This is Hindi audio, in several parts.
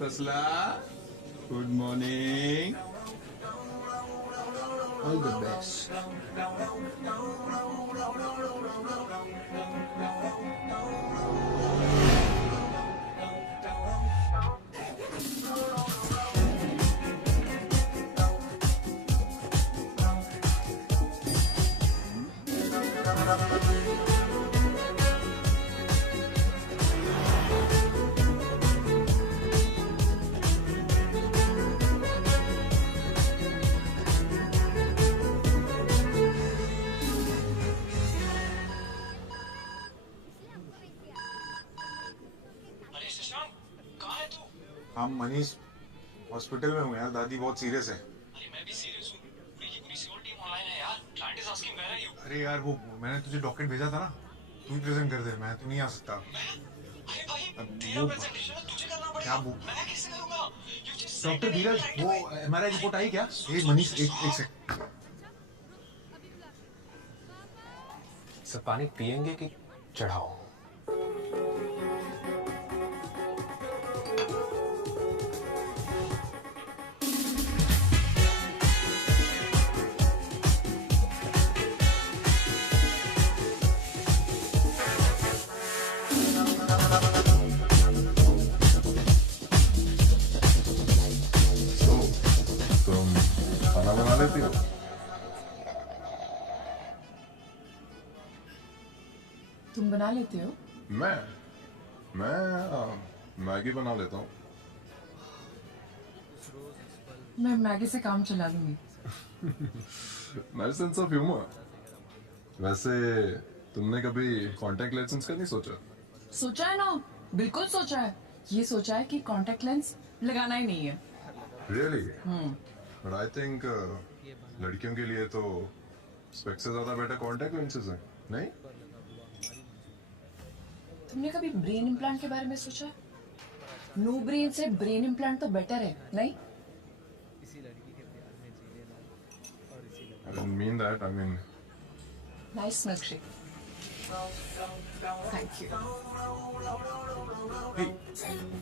तसला, good morning. All the best. अरे शशांक, कहाँ है तू? हाँ मनीष, हॉस्पिटल में हूँ यार. दादी बहुत सीरियस है. अरे मैं भी सीरियस हूँ. पूरी की पूरी सिक्योर टीम ऑनलाइन है यार. Client is asking where are you? अरे यार वो मैंने तुझे डॉक्यूमेंट भेजा था ना, तू ही प्रेजेंट कर दे. मैं तो नहीं आ सकता. अरे भाई, अब तेरा वो- प्रेजेंटेशन तुझे करना पड़ेगा. क्या वो- मैं कैसे करूँगा? You just doctor send me Dheeraj, right वो away. एमआरआई रिपोर्ट आई क्या? एक मनीष, एक सेकंड. सब पानी पियेंगे कि चढ़ाओ? तुम खाना बना लेती हो? तुम बना लेते हो? मैं मैगी बना लेता हूँ. मैं मैगी से काम चला लूंगी. Nice sense of humour. वैसे तुमने कभी कांटेक्ट लेंस का नहीं सोचा? सोचा है ना, बिल्कुल सोचा है. ये सोचा है कि कांटेक्ट लेंस लगाना ही नहीं है. रियली? बट आई थिंक लड़कियों के लिए तो स्पेक्स से ज्यादा बेटर कांटेक्ट लेंसेज हैं, नहीं? तुमने कभी ब्रेन इम्प्लांट के बारे में सोचा है? नो ब्रेन से ब्रेन इम्प्लांट तो बेटर है, नहीं? I didn't mean that. I mean, nice milkshake. Thank you. Hey,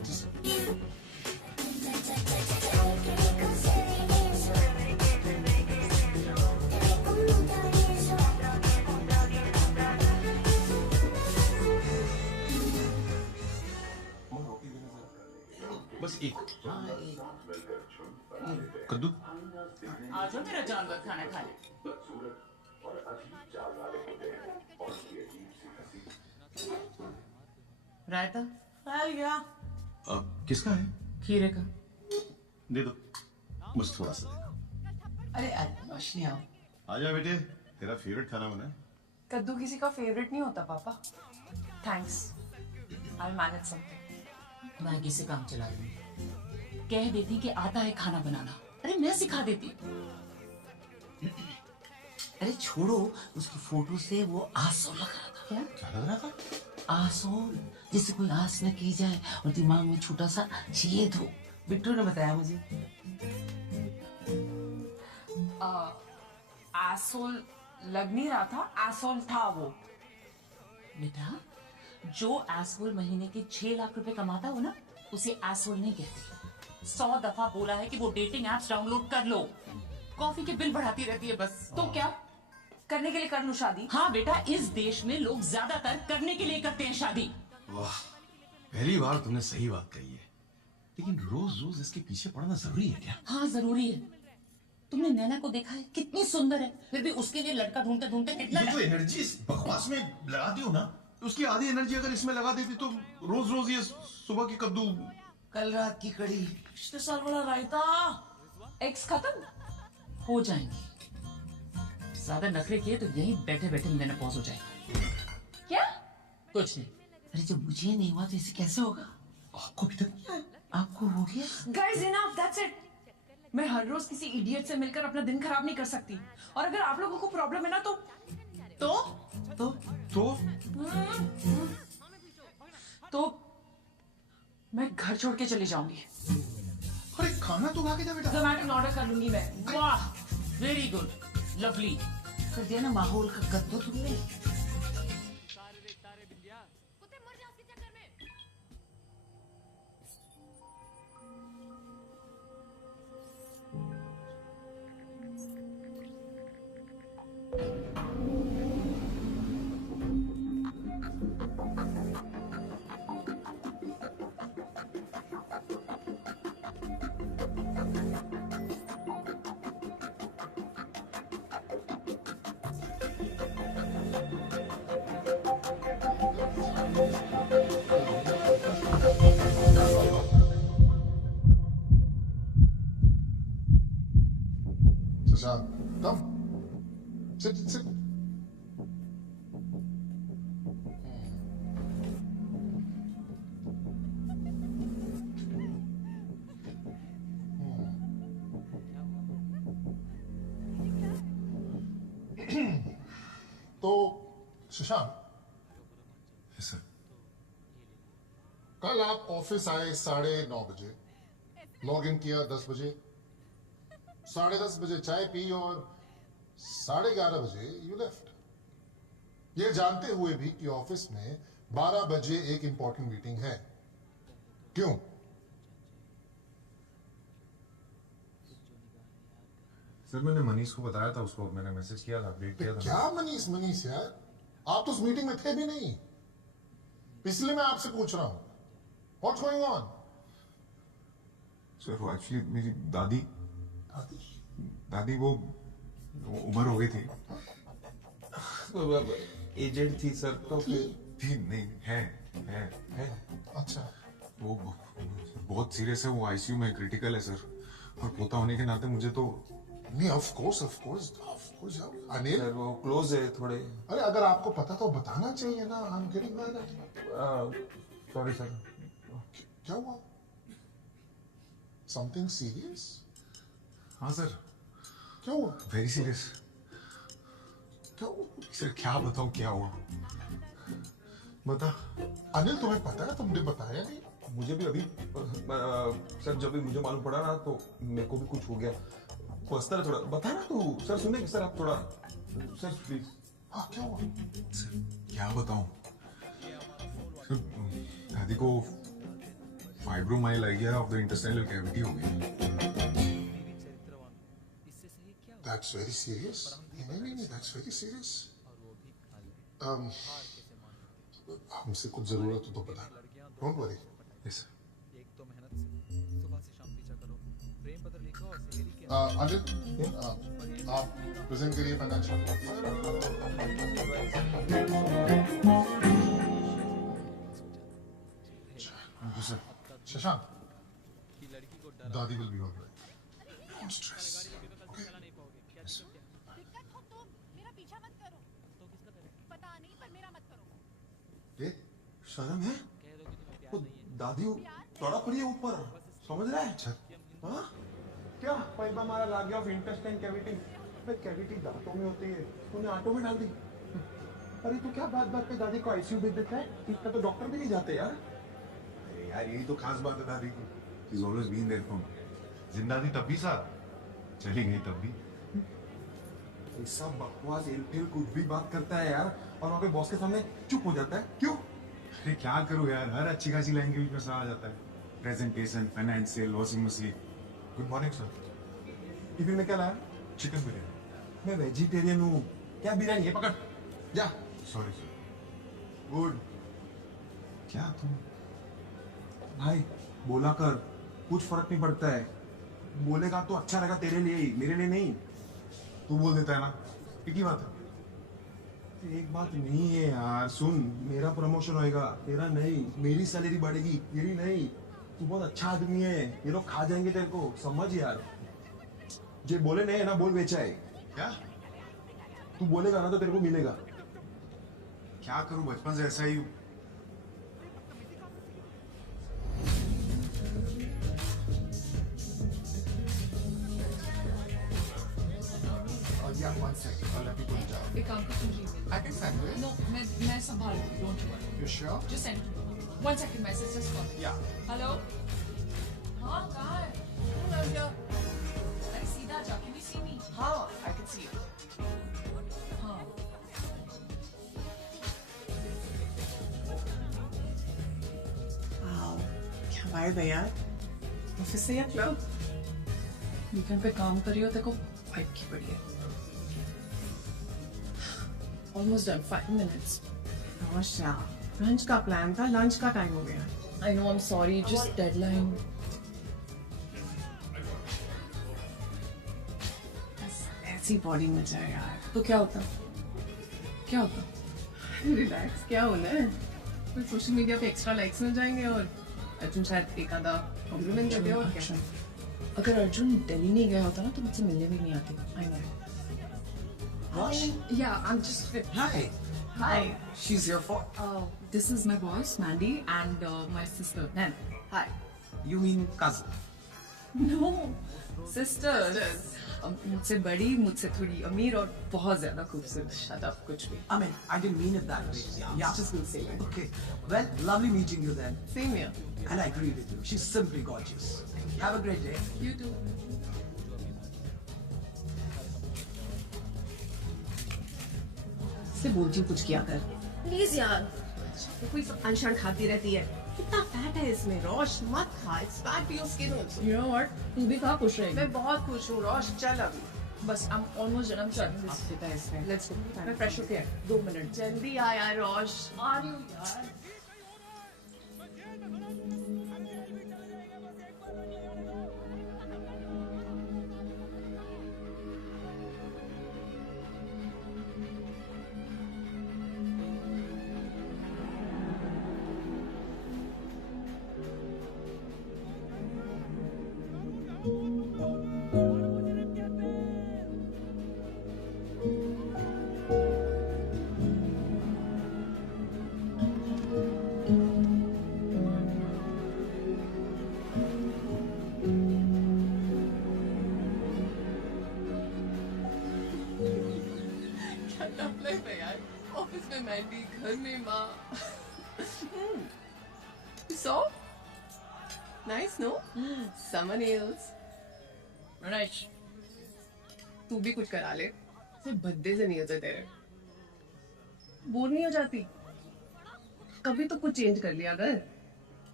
just बस एक कद्दू. आ जाओ मेरा जानवर खाना खाने. रायता फैल गया. किसका है? खीरे का. दे दो, बस थोड़ा सा दे. अरे रोशनी आओ. आजा बेटे, तेरा फेवरेट खाना बना है. कद्दू किसी का फेवरेट नहीं होता पापा. Thanks, I will manage something. Maggi से काम चला लूंगी. कह देती कि आता है खाना बनाना. अरे मैं सिखा देती. अरे छोड़ो, उसकी फोटो से वो आसों लग रहा था. क्या लग रहा था? आसों, जिससे कोई आस न की जाए और दिमाग में छोटा सा छेद हो. बिट्टू ने बताया मुझे. एसोल लग नहीं रहा था, एसोल था वो. बेटा, जो एसोल महीने के 6 लाख रुपए कमाता हो ना, उसे एसोल नहीं कहते. 100 दफा बोला है कि वो डेटिंग एप्स डाउनलोड कर लो. कॉफी के बिल बढ़ाती रहती है बस. तो क्या करने के लिए कर लूं शादी? हाँ बेटा, इस देश में लोग ज्यादातर करने के लिए करते हैं शादी. वाह, पहली बार तुमने सही बात कही है. लेकिन रोज रोज इसके पीछे पड़ना जरूरी है क्या? हाँ जरूरी है. तुमने नैना को देखा है, कितनी सुंदर है, फिर भी उसके लिए लड़का ढूंढते ढूंढते कितना ये जो एनर्जी इस बकवास में लगाती हो ना, उसकी आधी एनर्जी अगर इसमें लगा देती तो रोज रोज ये सुबह की कद्दू. कल रात की कड़ी, पिछले साल वाला रायता. एक्स खत्म हो जाएंगी. ज्यादा नखरे किए तो यहीं बैठे बैठे मेनोपॉज हो जाएगा. क्या? कुछ नहीं. अरे जब मुझे नहीं हुआ तो इसे कैसे होगा? आपको भी तक नहीं आया? आपको हो गया? Guys enough, that's it. मैं हर रोज किसी इडियट से मिलकर अपना दिन खराब नहीं कर सकती. और अगर आप लोगों को प्रॉब्लम है ना तो मैं घर छोड़ के चली जाऊंगी. अरे खाना तो खा के जा बेटा. जोमैटो में ऑर्डर कर लूंगी मैं. वाह, वेरी गुड, लवली. कर दिया ना माहौल का कद्दू तुमने. Sit. तो शशांक, यस सर। कल आप ऑफिस आए 9:30 बजे, लॉग इन किया 10 बजे, 10:30 बजे चाय पी और 11:30 बजे यू लेफ्ट, ये जानते हुए भी कि ऑफिस में 12 बजे एक इंपॉर्टेंट मीटिंग है। क्यों? सर मैंने मनीष को बताया था, उसको मैंने मैसेज किया था, अपडेट किया था। क्या मनीष यार, आप तो उस मीटिंग में थे भी नहीं, इसलिए मैं आपसे पूछ रहा हूं व्हाट्स गोइंग ऑन। सर वो एक्चुअली मेरी दादी वो उम्र हो गई थी, एजेंट थी सर, तो फिर थी नहीं है। अच्छा, वो बहुत सीरियस है, वो आईसीयू में क्रिटिकल है सर, और पोता होने के नाते मुझे तो नहीं, ऑफ कोर्स अनिल, सर वो क्लोज है थोड़े। अरे अगर आपको पता तो बताना चाहिए ना। I am getting mad. Sorry sir. क्या हुआ? Something serious? हाँ सर, क्या हुआ? Very serious. क्या हुआ? सर क्या बताऊं क्या हुआ, बता। अनिल तुम्हें पता है, तुमने बताया नहीं। मुझे भी अभी सर जब भी मुझे मालूम पड़ा ना तो मेरे को भी कुछ हो गया, पसता थोड़ा। बता ना तू सर, सुने सर आप थोड़ा, सर प्लीज। हाँ क्या हुआ? सर क्या बताऊं सर, दादी को fibromyalgia of the intestinal cavity हो गई। That's very serious. नहीं, that's very serious. हमसे कुछ जरूरत हो तो बता, don't worry. Yes sir. Anil, आप प्रेजेंट करिए फाइनेंशियल। सर शशांक, दादी will be alright, don't stress. दिक्कत हो तो मेरा पीछा मत करो, पता नहीं पर मेरा मत करो। ये शर्म है, वो दादी तोड़ा पड़ी है ऊपर, समझ रहा है? हाँ क्या पाइप हमारा लग गया ऑफ इंटेस्टाइन कैविटी। भाई कैविटी दांतों में होती है, तूने आटो में डाल दी। अरे तू क्या बात बात पे दादी को आईसीयू भेज देता है, इतना तो डॉक्टर भी नहीं जाते यार। अरे यार यही तो खास बात है दादी की, she is always been there for me. जिंदा थी तब भी साथ, चली गई तब भी। ऐसा बकवास एलफेल कुछ भी बात करता है यार, और वहाँ पे बॉस के सामने चुप हो जाता है, क्यों? अरे क्या करूं यार, हर अच्छी खासी लाइन के बीच में आ जाता है। Presentation, financial, washing machine. Good morning sir. Tiffin में क्या लाया? चिकन बिरयानी। मैं वेजिटेरियन हूँ, क्या बिरयानी है? पकड़ जा। Sorry sir. गुड। क्या तुम भाई बोला कर, कुछ फर्क नहीं पड़ता है। बोलेगा तो अच्छा रहेगा तेरे लिए ही, मेरे लिए नहीं। तू बोल देता है ना, एक ही बात है। एक बात नहीं है यार, सुन, मेरा प्रमोशन होएगा, तेरा नहीं। मेरी सैलरी बढ़ेगी, तेरी नहीं। तू बहुत अच्छा आदमी है, ये लोग खा जाएंगे तेरे को, समझ यार। जे बोले नहीं है ना, बोल बेचा है। क्या तू बोलेगा ना तो तेरे को मिलेगा। क्या करूं, बचपन से ऐसा ही हूं। Yeah, one second. I'll have you put it down. एक काम कर, तुम email। I can send it. No, मैं संभालूंगी, don't worry। You sure? Just send it। One second, my sister's calling। Yeah. Hello? हाँ, कहाँ है? Who knows you? अरे सीधा जा, can you see me? हाँ, I can see you। हाँ। Wow, क्या वाइब है यार, ऑफिस से या क्लब? वीकेंड पे काम कर रही हो, तेरे को वाइब की पड़ी है। Almost done, 5 minutes। अच्छा, लंच का प्लान था, लंच का टाइम हो गया। I know, I'm sorry, just deadline। ऐसी बॉडी में जाए यार। तो क्या होता? क्या होता? रिलैक्स, क्या होना है? फिर सोशल मीडिया पे एक्स्ट्रा लाइक्स मिल जाएंगे और अर्जुन शायद एक आधा कॉम्प्लीमेंट दे दे और क्या। अगर अर्जुन दिल्ली नहीं गया होता ना तो मुझसे मिलने भी नहीं आते। I know. Rosh? Yeah, I'm just. Hi. Hi. She's here for. This is my boss, Mandy, and my sister, Nan. Hi. You mean cousin? No, sisters. मुझसे बड़ी, मुझसे थोड़ी अमीर और बहुत ज्यादा खूबसूरत. Shut up, कुछ भी. I mean, I didn't mean it that way. Yeah. Just gonna say that. Okay. Well, lovely meeting you then. Same here. And I agree with you. She's simply gorgeous. Have a great day. You too. से बोलती हूँ कुछ किया कर. प्लीज यार, कोई सब अनशन खाती रहती है. कितना फैट है इसमें. रोश मत खा. It's bad for your skin also. You know what? तू भी कहाँ खुश रहेगी? मैं बहुत खुश हूँ. रोश चल अभी. बस I'm almost done. I'm starting this. फिटा है इसमें. Let's go. मैं fresh होके आया. 2 मिनट. जल्दी आ यार रोश. आ रही हूँ यार. ऑफिस में मैंडी, घर में माँ. So nice, no? Summer nails. Nice. तू भी कुछ करा ले. सिर्फ भद्दे से नहीं होते तेरे. बोर नहीं हो जाती? कभी तो कुछ चेंज कर लिया अगर.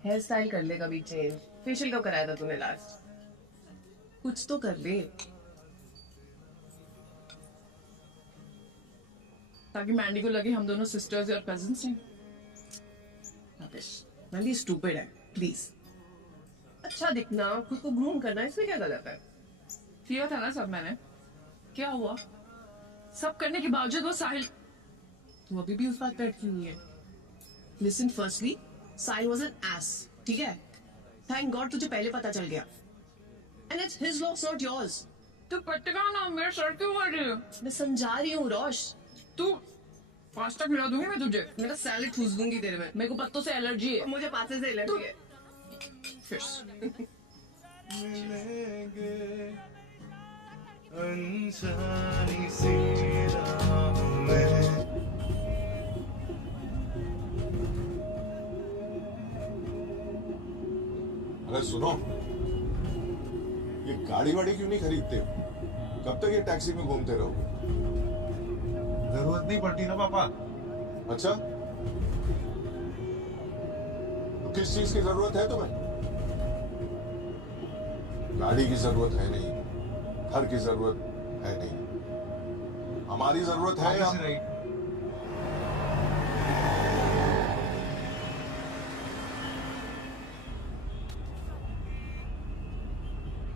हेयर स्टाइल कर ले कभी चेंज. फेशियल कब कराया था तूने लास्ट? कुछ तो कर ले. ताकि मैंडी को लगे हम दोनों सिस्टर्स और कजिन्स हैं. मैंडी स्टूपिड है. प्लीज. अच्छा दिखना, खुद को ग्रूम करना, इसमें क्या गलत है? किया था ना सब मैंने. क्या हुआ? सब करने के बावजूद वो साहिल. तू अभी भी उस बात पे अटकी हुई है. Listen, firstly Sahil was an S. ठीक है? थैंक गॉड तुझे पहले पता चल गया. And it's his loss not yours. तू पटका ना, मेरे सर क्यों मार रही है? मैं समझा रही हूँ रोश. तू पास्ता खिला दूंगी मैं तुझे. मेरा सैलेड ठूस दूंगी तेरे में. मेरे को पत्तों से एलर्जी है. मुझे पास्ते से एलर्जी है. फिश. अनजानी सी राहों में. अरे सुनो, ये गाड़ी वाड़ी क्यों नहीं खरीदते हो? कब तक ये टैक्सी में घूमते रहोगे? जरूरत नहीं पड़ती ना पापा. अच्छा, तो किस चीज की जरूरत है तुम्हें? गाड़ी की जरूरत है नहीं, घर की जरूरत है नहीं. हमारी जरूरत है या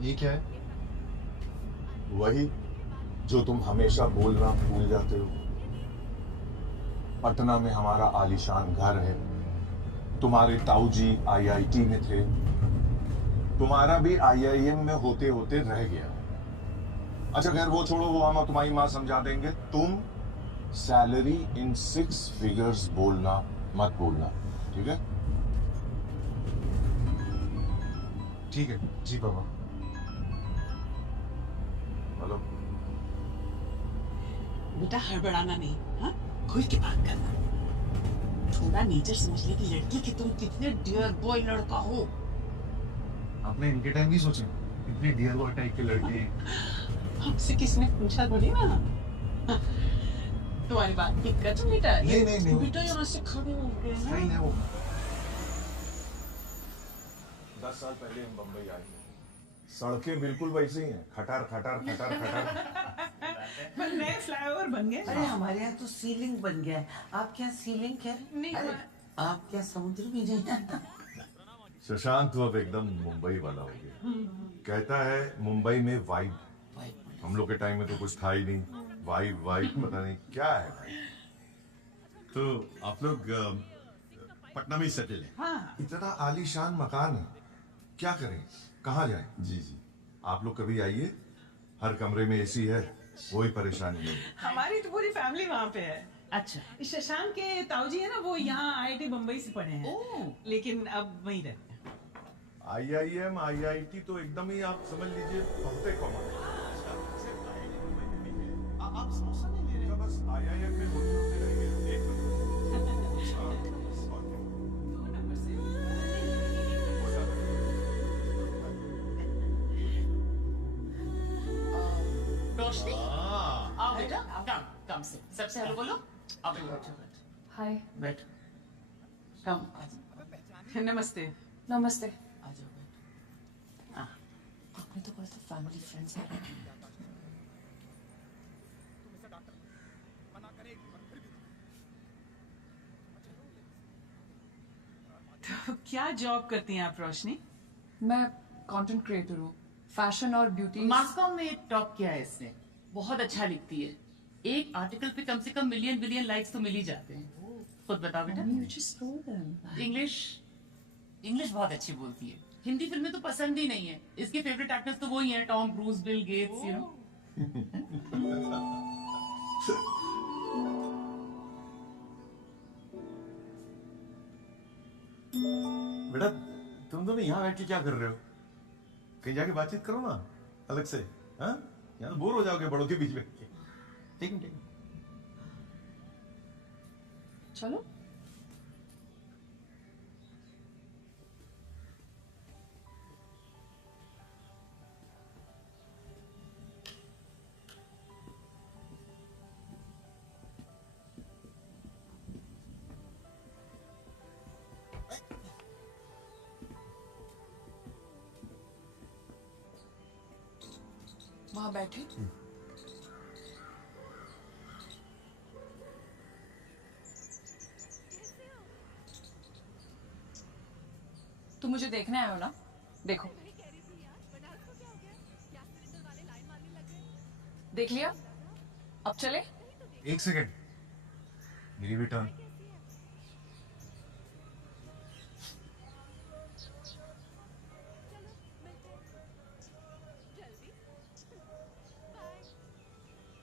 ये क्या है? वही जो तुम हमेशा बोलना भूल जाते हो. पटना में हमारा आलीशान घर है. तुम्हारे ताऊजी आईआईटी में थे. तुम्हारा भी आईआईएम में होते होते रह गया. अच्छा खैर वो छोड़ो, वो हम तुम्हारी माँ समझा देंगे. तुम सैलरी इन 6 फिगर्स बोलना मत बोलना, ठीक है? ठीक है जी पापा. हेलो. बेटा हड़बड़ाना नहीं. हाँ, खुल के बात करना. थोड़ा नेचर समझ ले कि लड़की कि तुम कितने डियर बॉय लड़का हो. आपने इनके टाइम नहीं सोचा इतनी डियर बॉय टाइप के लड़के हैं. हमसे किसने पूछा थोड़ी ना. तुम्हारी बात ठीक कर तुम बेटा. नहीं बेटा यहाँ से खड़े हो गए. सही है वो. 10 साल पहले हम बंबई आए थे. सड़कें बिल्कुल वैसे ही हैं. खटार खटार खटार खटार. नए फ्लाईओवर बन गए. अरे हमारे यहाँ तो सीलिंग बन गया है. आप क्या सीलिंग कह रहे? नहीं, आप क्या समुद्र में नहीं? शशांक तो अब एकदम मुंबई वाला हो गया. कहता है मुंबई में वाइब. हम लोग के टाइम में तो कुछ था ही नहीं. वाइब वाइब पता नहीं क्या है. तो आप लोग पटना में सेटल हैं? हाँ. इतना आलीशान मकान है, क्या करें, कहाँ जाएं? जी जी. आप लोग कभी आइए, हर कमरे में एसी है. कोई परेशानी नहीं। हमारी तो पूरी फैमिली वहाँ पे है। अच्छा। शशांक के ताऊजी है ना, वो यहाँ IIT बम्बई से पढ़े हैं, लेकिन अब वहीं रहते हैं। IIM IIT तो एकदम ही आप समझ लीजिए बहुते कॉमन है। आप समोसा नहीं ले रहे? बस IIM में होते होते रहेंगे। एक रोशनी, आओ बेटा, कम से सबसे हेलो बोलो। अब बैठो। हाय। बैठ। कम। नमस्ते। नमस्ते। आ जाओ बैठ। आपने तो कहा था फैमिली फ्रेंड्स है। तो क्या जॉब करती हैं आप रोशनी? मैं कंटेंट क्रिएटर हूँ, फैशन और ब्यूटी। मास्कॉम में टॉप किया है इसने, बहुत अच्छा लिखती है। एक आर्टिकल पे कम से कम मिलियन बिलियन लाइक्स तो मिल ही जाते हैं। खुद बताओ बेटा। इंग्लिश बहुत अच्छी बोलती है। हिंदी फिल्में तो पसंद ही नहीं है। इसके फेवरेट एक्टर्स तो वही हैं, Tom cruise, Bill Gates, you know. बेटा तुम दोनों यहाँ बैठ के क्या कर रहे हो? कहीं जाके बातचीत करो ना अलग से। हाँ, यहाँ तो बोर हो जाओगे बड़ों के बीच में। ठीक है, ठीक है। चलो। वहां बैठे। तुम मुझे देखने आए हो ना? देखो। देख लिया? अब चले? एक सेकेंड, मेरी भी टर्न।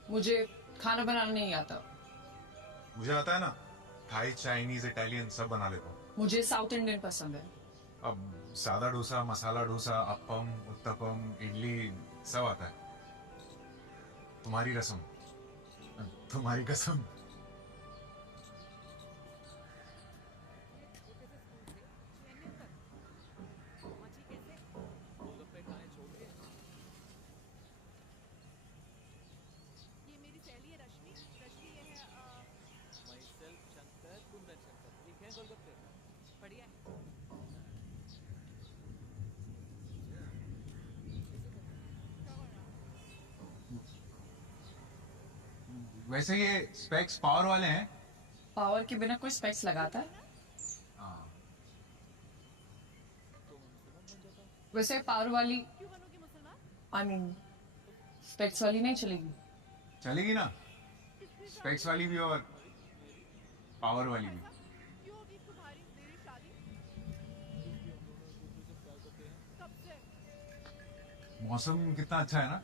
मुझे खाना बनाना नहीं आता। मुझे आता है ना, थाई, चाइनीज, इटालियन सब बना लेता हूँ। मुझे साउथ इंडियन पसंद है। अब सादा डोसा, मसाला डोसा, अप्पम, उत्तपम, इडली सब आता है। तुम्हारी रसम, तुम्हारी कसम। वैसे ये स्पेक्स पावर वाले हैं। पावर के बिना कोई स्पेक्स लगाता है? वैसे पावर वाली, आई मीन स्पेक्स वाली नहीं चलेगी। चलेगी ना, स्पेक्स वाली भी और पावर वाली भी। मौसम कितना अच्छा है ना।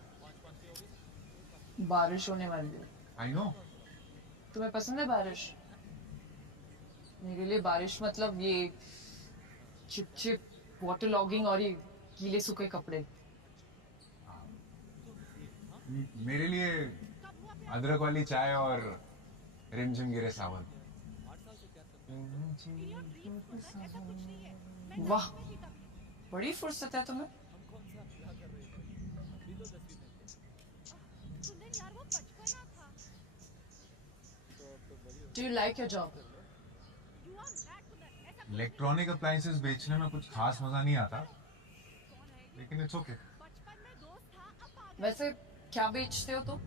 बारिश होने वाली है। I know. तुम्हें पसंद है बारिश? मेरे लिए बारिश मतलब ये चिप चिप वाटर लॉगिंग और ये गीले सूखे कपड़े। मेरे लिए अदरक वाली चाय और रिमझिम गिरे सावन। वाह, बड़ी फुर्सत है तुम्हें। Do you like your job? Electronic appliances बेचने में कुछ खास मजा नहीं आता, लेकिन इट्स ओके। वैसे क्या बेचते हो तुम?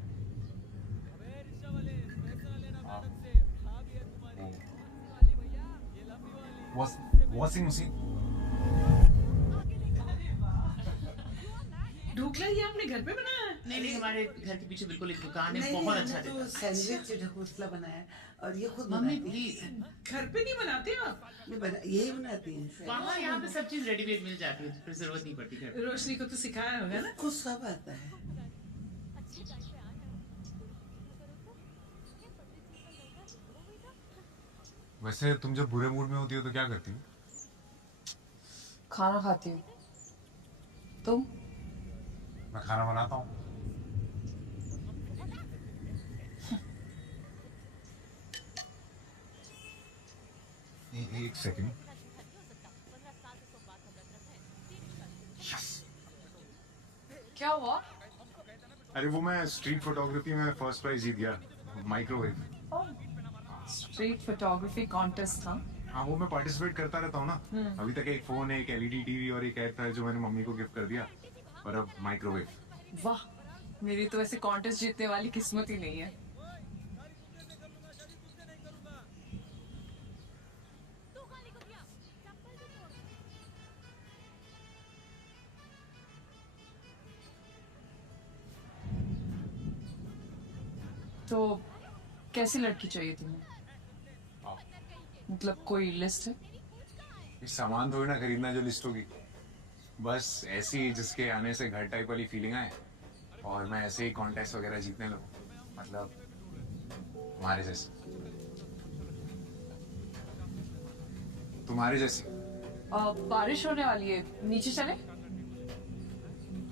Washing machine. ढोकला ये आपने घर पे बनाया है? नहीं, हमारे घर के पीछे बिल्कुल एक दुकान है, नहीं, बहुत नहीं, अच्छा तो देता है। सैंडविच ढोकला बनाया और ये खुद मम्मी बनाती प्लीज। हैं। घर पे नहीं बनाते आप? यही बनाती हैं। वहाँ यहाँ पे सब चीज रेडीमेड मिल जाती है, फिर जरूरत नहीं पड़ती घर पे। रोशनी को तो सिखाया होगा ना? कुछ सब आता है। वैसे तुम जब बुरे मूड में होती हो तो क्या करती हो? खाना खाती हूँ। तुम? मैं खाना बनाता हूँ। एक सेकंड। क्या हुआ? अरे वो मैं स्ट्रीट फोटोग्राफी में फर्स्ट प्राइज जीत गया, माइक्रोवेव। स्ट्रीट फोटोग्राफी कॉन्टेस्ट था। हाँ वो मैं पार्टिसिपेट करता रहता हूँ ना। अभी तक एक फोन, एक एलईडी टीवी और एक एयर था जो मैंने मम्मी को गिफ्ट कर दिया, और अब माइक्रोवेव। वाह, मेरी तो ऐसे कॉन्टेस्ट जीतने वाली किस्मत ही नहीं है। तो कैसी लड़की चाहिए तुम्हें? मतलब कोई लिस्ट है? ये सामान थोड़ी ना खरीदना जो लिस्ट होगी, बस ऐसी जिसके आने से घर टाइप वाली फीलिंग आए, और मैं ऐसे ही कॉन्टेस्ट वगैरह जीतने लगूं, मतलब तुम्हारे जैसे। तुम्हारे जैसी। बारिश होने वाली है, नीचे चले?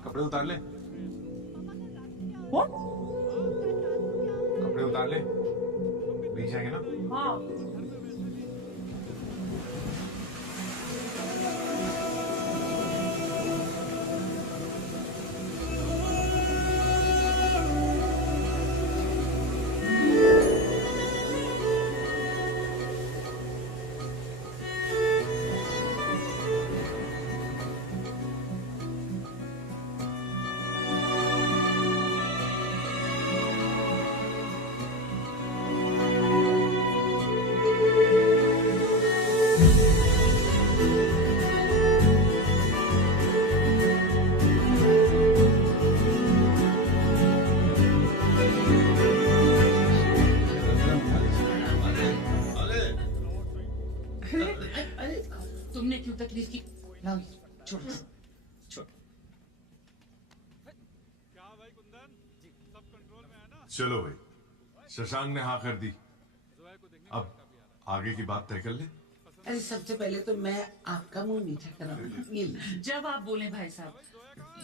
कपड़े उतार ले। What? कपड़े उतार ले, भीग जाएंगे ना। हाँ। तुमने क्यों तकलीफ की? लाओ छोड़ छोड़। चलो भाई, शशांक ने हाँ कर दी, अब आगे की बात तय कर ले। अरे सबसे पहले तो मैं आपका मुंह मीठा कराऊंगी। ये लीजिए। जब आप बोले भाई साहब,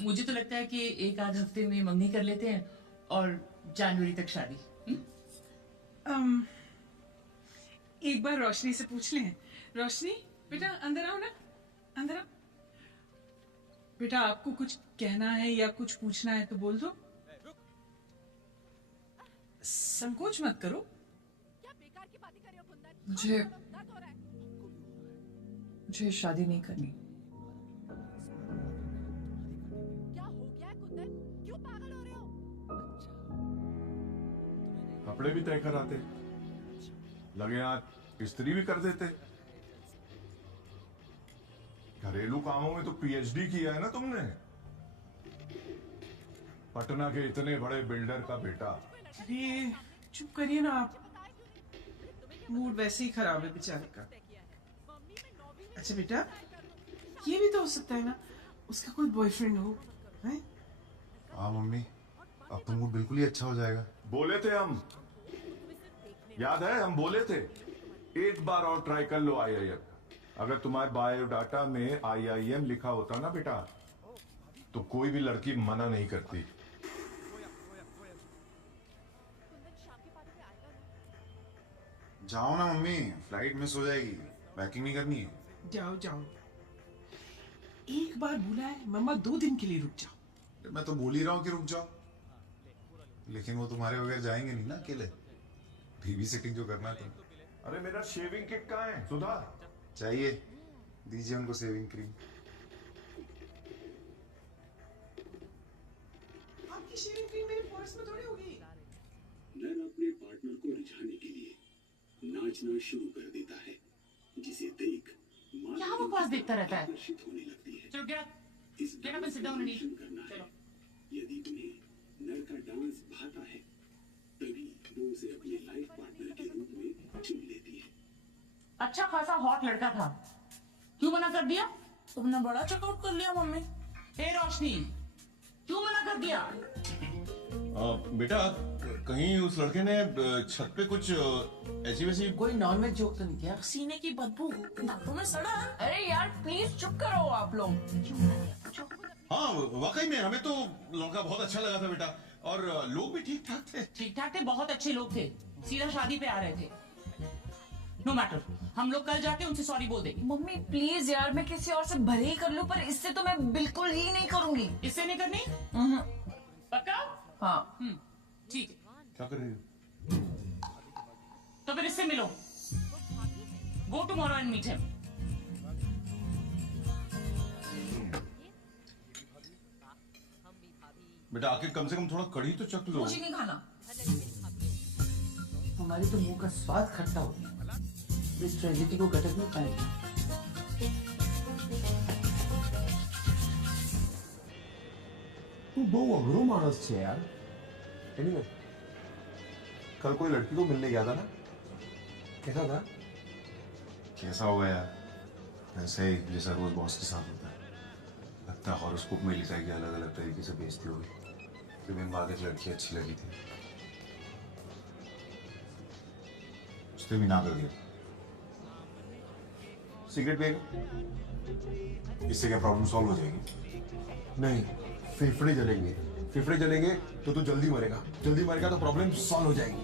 मुझे तो लगता है कि एक आध हफ्ते में मंगनी कर लेते हैं और जनवरी तक शादी। एक बार रोशनी से पूछ लें। रोशनी बेटा अंदर आओ ना, अंदर आओ। बेटा आपको कुछ कहना है या कुछ पूछना है तो बोल दो, संकोच मत करो। मुझे शादी नहीं करनी। क्या हो गया है कुंदन? क्यों पागल हो रहे हो? कपड़े भी तय कराते, लगे हाथ इस्त्री भी कर देते। घरेलू कामों में तो पीएचडी किया है ना तुमने। पटना के इतने बड़े बिल्डर का बेटा। अरे चुप करिए ना आप, मूड वैसे ही खराब है बेचारे का। अच्छा बेटा, ये भी तो हो सकता है ना उसका कोई बॉयफ्रेंड हो, हैं? हाँ मम्मी, अब तो मूड बिल्कुल ही अच्छा हो जाएगा। बोले थे हम, याद है हम बोले थे, एक बार और ट्राई कर लो IIM। अगर तुम्हारे बायोडाटा में IIM लिखा होता ना बेटा, तो कोई भी लड़की मना नहीं करती। जाओ ना मम्मी, फ्लाइट मिस हो जाएगी, पैकिंग नहीं करनी है। जाओ जाओ, एक बार बुला है मम्मा, 2 दिन के लिए रुक जाओ। मैं तो बोल ही रहा हूँ कि रुक जाओ, लेकिन वो तुम्हारे बगैर जाएंगे नहीं ना अकेले। बेबी सिटिंग जो करना है तुम। अरे मेरा शेविंग किट कहाँ है? सुधा चाहिए, दीजिए उनको सेविंग क्रीम। आपकी शेविंग क्रीम मेरे पर्स में थोड़ी होगी। नर अपने पार्टनर को रिझाने के लिए नाचना शुरू कर देता है, जिसे देख क्या बकवास देखता रहता है? आकर्षित होने लगती है। चलो इस get up and sit down and eat. करना है। यदि तुम्हें नर का डांस भाता है, तभी वो उसे अपने लाइफ पार्टनर के रूप में चुन लेती है। अच्छा खासा हॉट लड़का था, क्यों मना कर दिया? तुमने बड़ा चेकआउट कर लिया मम्मी। हे रोशनी, क्यों मना कर दिया? बेटा कहीं उस लड़के ने छत पे कुछ ऐसी वैसी कोई नॉनवेज जोक तो नहीं किया? सीने की बदबू दांतों में सड़ा। अरे यार प्लीज चुप करो आप लोग। हाँ वाकई में हमें तो लड़का बहुत अच्छा लगा था बेटा, और लोग भी ठीक ठाक थे। ठीक ठाक थे, बहुत अच्छे लोग थे, सीधा शादी पे आ रहे थे। नो मैटर, हम लोग कल जाके उनसे सॉरी बोल देंगे। मम्मी प्लीज यार, मैं किसी और से भले ही कर लूं, पर इससे तो मैं बिल्कुल ही नहीं करूंगी। इससे नहीं करनी? पक्का? हाँ ठीक है। क्या कर रही हो? तो फिर इससे मिलो। Go tomorrow and meet him. बेटा आके कम से कम थोड़ा कड़ी तो चख लो। मुझे नहीं खाना। हमारे तो मुंह का स्वाद खट्टा हो गया। इस ट्रेजेडी को गटक नहीं पाएंगे। तू बहु अघरो मानस छे यार। एनीवे, कल कोई लड़की को मिलने गया था ना, कैसा था? कैसा होगा यार? ऐसे ही जैसा रोज बॉस के साथ होता है। लगता है हॉरोस्कोप में लिखा है कि अलग अलग तरीके से बेइज्जती होगी। फिर मेरे बाद एक लड़की अच्छी लगी थी, उसने भी ना कर दिया। सिगरेट पिएगा? इससे क्या प्रॉब्लम सॉल्व हो जाएगी? नहीं, फेफड़े जलेंगे। फेफड़े जलेंगे तो तू जल्दी मरेगा। जल्दी मरेगा तो प्रॉब्लम सॉल्व हो जाएगी।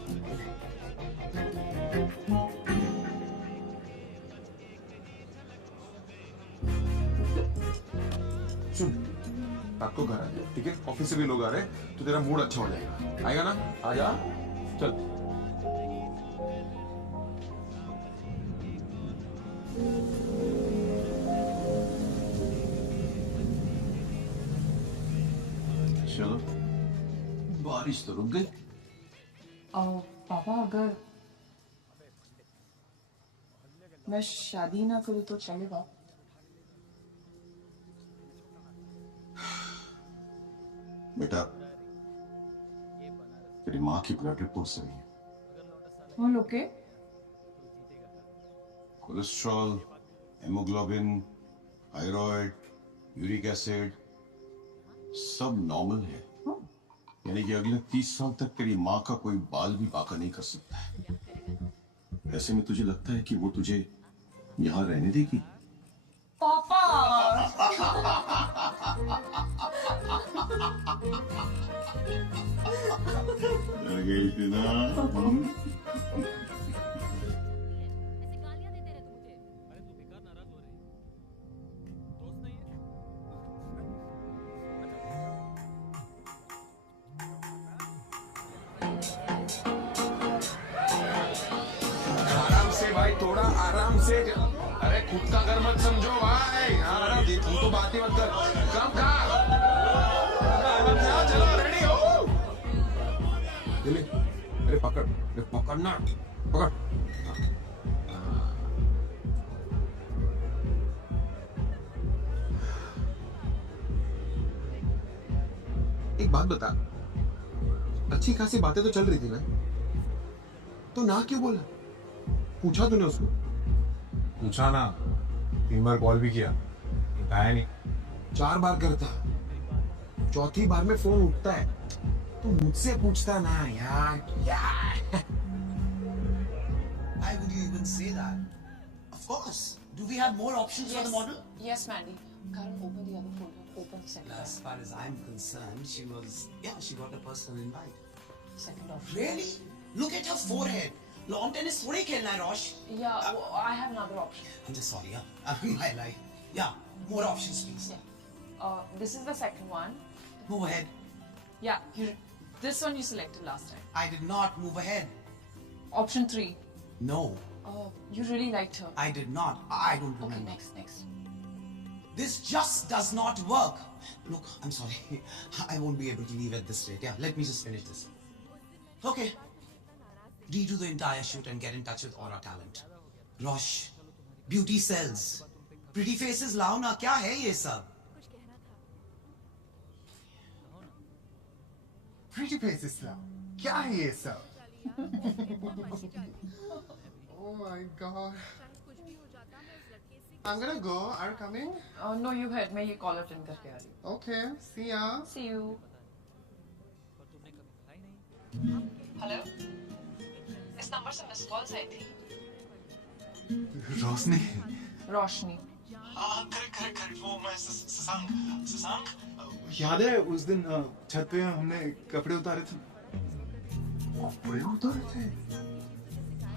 सुन, रात को घर आ जा, ठीक है? ऑफिस से भी लोग आ रहे हैं, तो तेरा मूड अच्छा हो जाएगा। आएगा ना? आ जा, चल। चलो, बारिश तो रुक गई। पापा अगर मैं शादी ना करूँ तो चलेगा? बेटा, तेरी माँ की ब्लड रिपोर्ट सही है। कौन लोग के? Cholesterol, haemoglobin, thyroid, uric acid सब नॉर्मल है। यानी कि अगले 30 साल तक तेरी माँ का कोई बाल भी बाका नहीं कर सकता है। ऐसे में तुझे लगता है कि वो तुझे यहाँ रहने देगी? पापा डर गई थी ना? आराम से भाई, थोड़ा आराम से। अरे खुद का घर मत समझो भाई। हाँ, तुम तो बात ही मत कर। कम खा। आराम से आओ, चलो रेडी हो। दिल्ली, अरे पकड़, अरे पकड़ना, पकड़। एक बात बता, अच्छी खासी बातें तो चल रही थी ना, तो ना क्यों बोला? पूछा तूने उसको? पूछा ना, 3 बार कॉल भी किया, उठाया नहीं। 4 बार करता, चौथी बार में फोन उठता है। तू मुझसे पूछता ना यार। यार Why would you even say that? Of course. Do we have more options for the model? Yes, Mandy. Karan, open the other folder. Open the second. As far as I'm concerned, she got a personal invite. Second option. Really? Look at her forehead. Lawn tennis थोड़ी खेलना है, Rosh. Yeah, I have another option. I'm just sorry, yeah. My life. Yeah, more options, please. Yeah. This is the second one. Move ahead. Yeah, this one you selected last time. I did not move ahead. Option 3. No, You really liked her. I did not. I don't remember. Okay, next. This just does not work. Look, I'm sorry. I won't be able to leave at this rate. Yeah, let me just finish this. Okay. Redo the entire shoot and get in touch with Aura Talent. Rosh, beauty sells. Pretty faces lao na, kya hai ye sab? Pretty faces now. क्या है ये सब? Oh my god. I'm gonna go. Are you coming? No, you head. मैं ये call attend करके आ रही हूँ. Okay. See ya. See you. Hello, इस नंबर से मिस कॉल्स आई थी। रोशनी। रोशनी। हाँ करेक्ट वो मैं शशांक याद है उस दिन छत पे हमने कपड़े उतारे थे। कपड़े उतारे थे?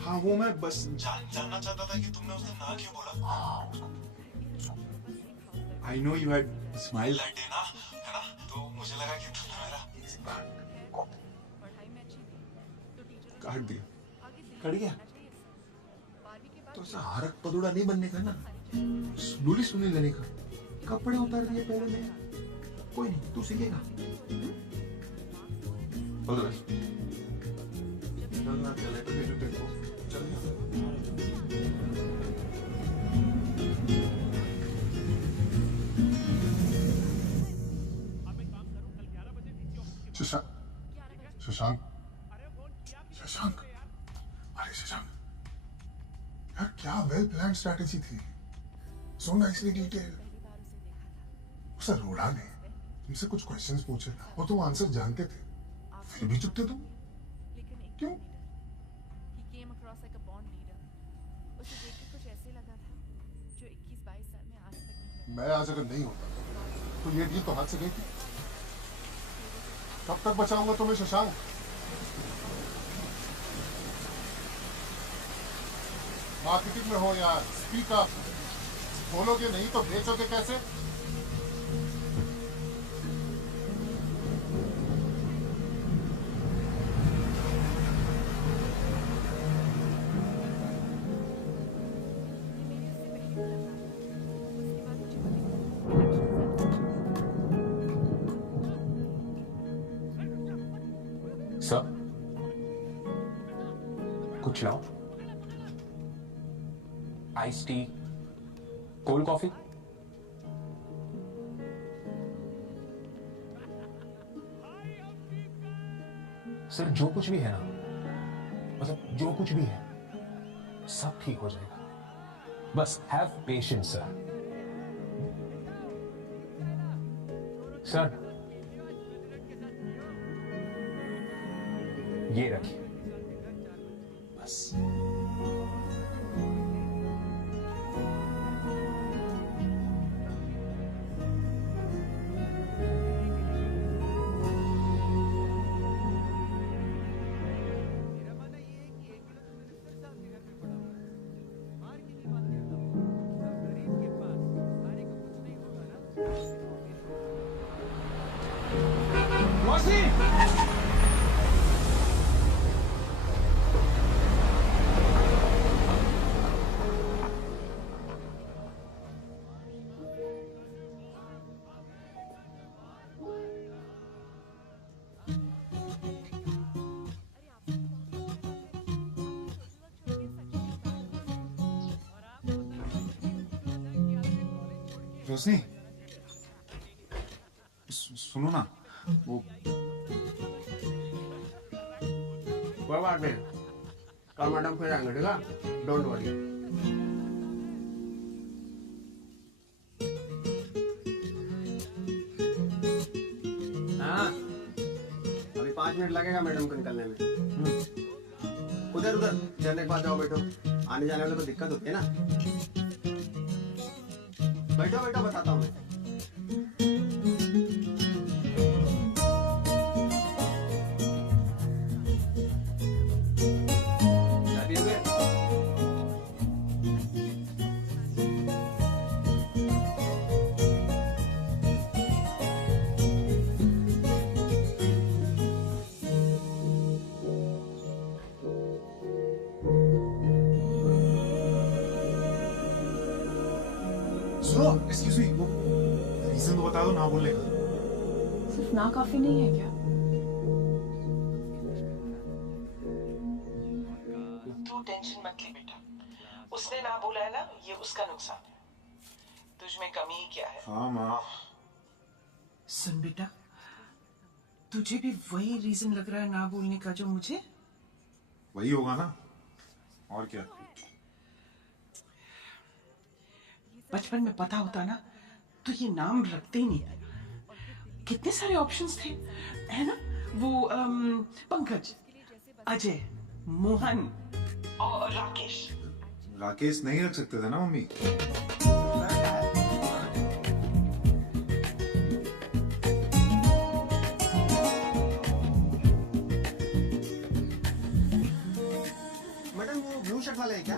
हाँ वो मैं बस जानना चाहता था कि तुमने उस दिन ना क्यों बोला। I know you had smiled. That day ना, है ना? तो मुझे लगा कि तुमने मेरा काट दिया। कट गया? तो ऐसा हरक पदुड़ा नहीं बनने का ना, सुनी लेने का। कपड़े उतार दिए पहले मैं। कोई नहीं, तू सीखेगा। All the best. चलना चले तो भेजो तेरे को। चल जा। शशांक, शशांक, शशांक, अरे शशांक, यार क्या वेल प्लान स्ट्रैटेजी थी। So nicely detail. उसे रोड़ा ने तुमसे कुछ क्वेश्चंस पूछे और तुम आंसर जानते थे, फिर भी चुप थे तुम। क्यों? मैं आज अगर नहीं होता तो ये डील तो हाथ से गई थी। कब तक बचाऊंगा तुम्हें शशांक? मार्केटिंग में हो यार, स्पीक अप। बोलोगे नहीं तो बेचोगे कैसे? सर कुछ लाओ। Ice tea, cold coffee. Sir जो कुछ भी है ना, मतलब जो कुछ भी है सब ठीक हो जाएगा। बस हैव पेशेंस सर। सर ये रखिए बस। रोशनी, सुनो ना, वो कोई बात नहीं, कल मैडम फिर आएंगे, ठीक है? Don't worry. हाँ, अभी 5 मिनट लगेगा मैडम को निकलने में। उधर चलने के बाद जाओ, बैठो। आने जाने वाले को दिक्कत होती है ना। बैठो बताता हूँ मैं। सुनो, एक्सक्यूज मी, वो रीजन तो बता दो ना बोलने का। सिर्फ ना काफी नहीं है क्या? तू टेंशन मत ले बेटा, उसने ना बोला है ना, ये उसका नुकसान है। तुझ में कमी क्या है? हाँ माँ। सुन बेटा, तुझे भी वही रीजन लग रहा है ना बोलने का जो मुझे? वही होगा ना, और क्या? बचपन में पता होता ना तो ये नाम रखते ही नहीं। कितने सारे ऑप्शंस थे, है ना? वो पंकज, अजय, मोहन और राकेश। राकेश नहीं रख सकते थे ना मम्मी? मैडम वो ब्लू शर्ट वाले हैं क्या?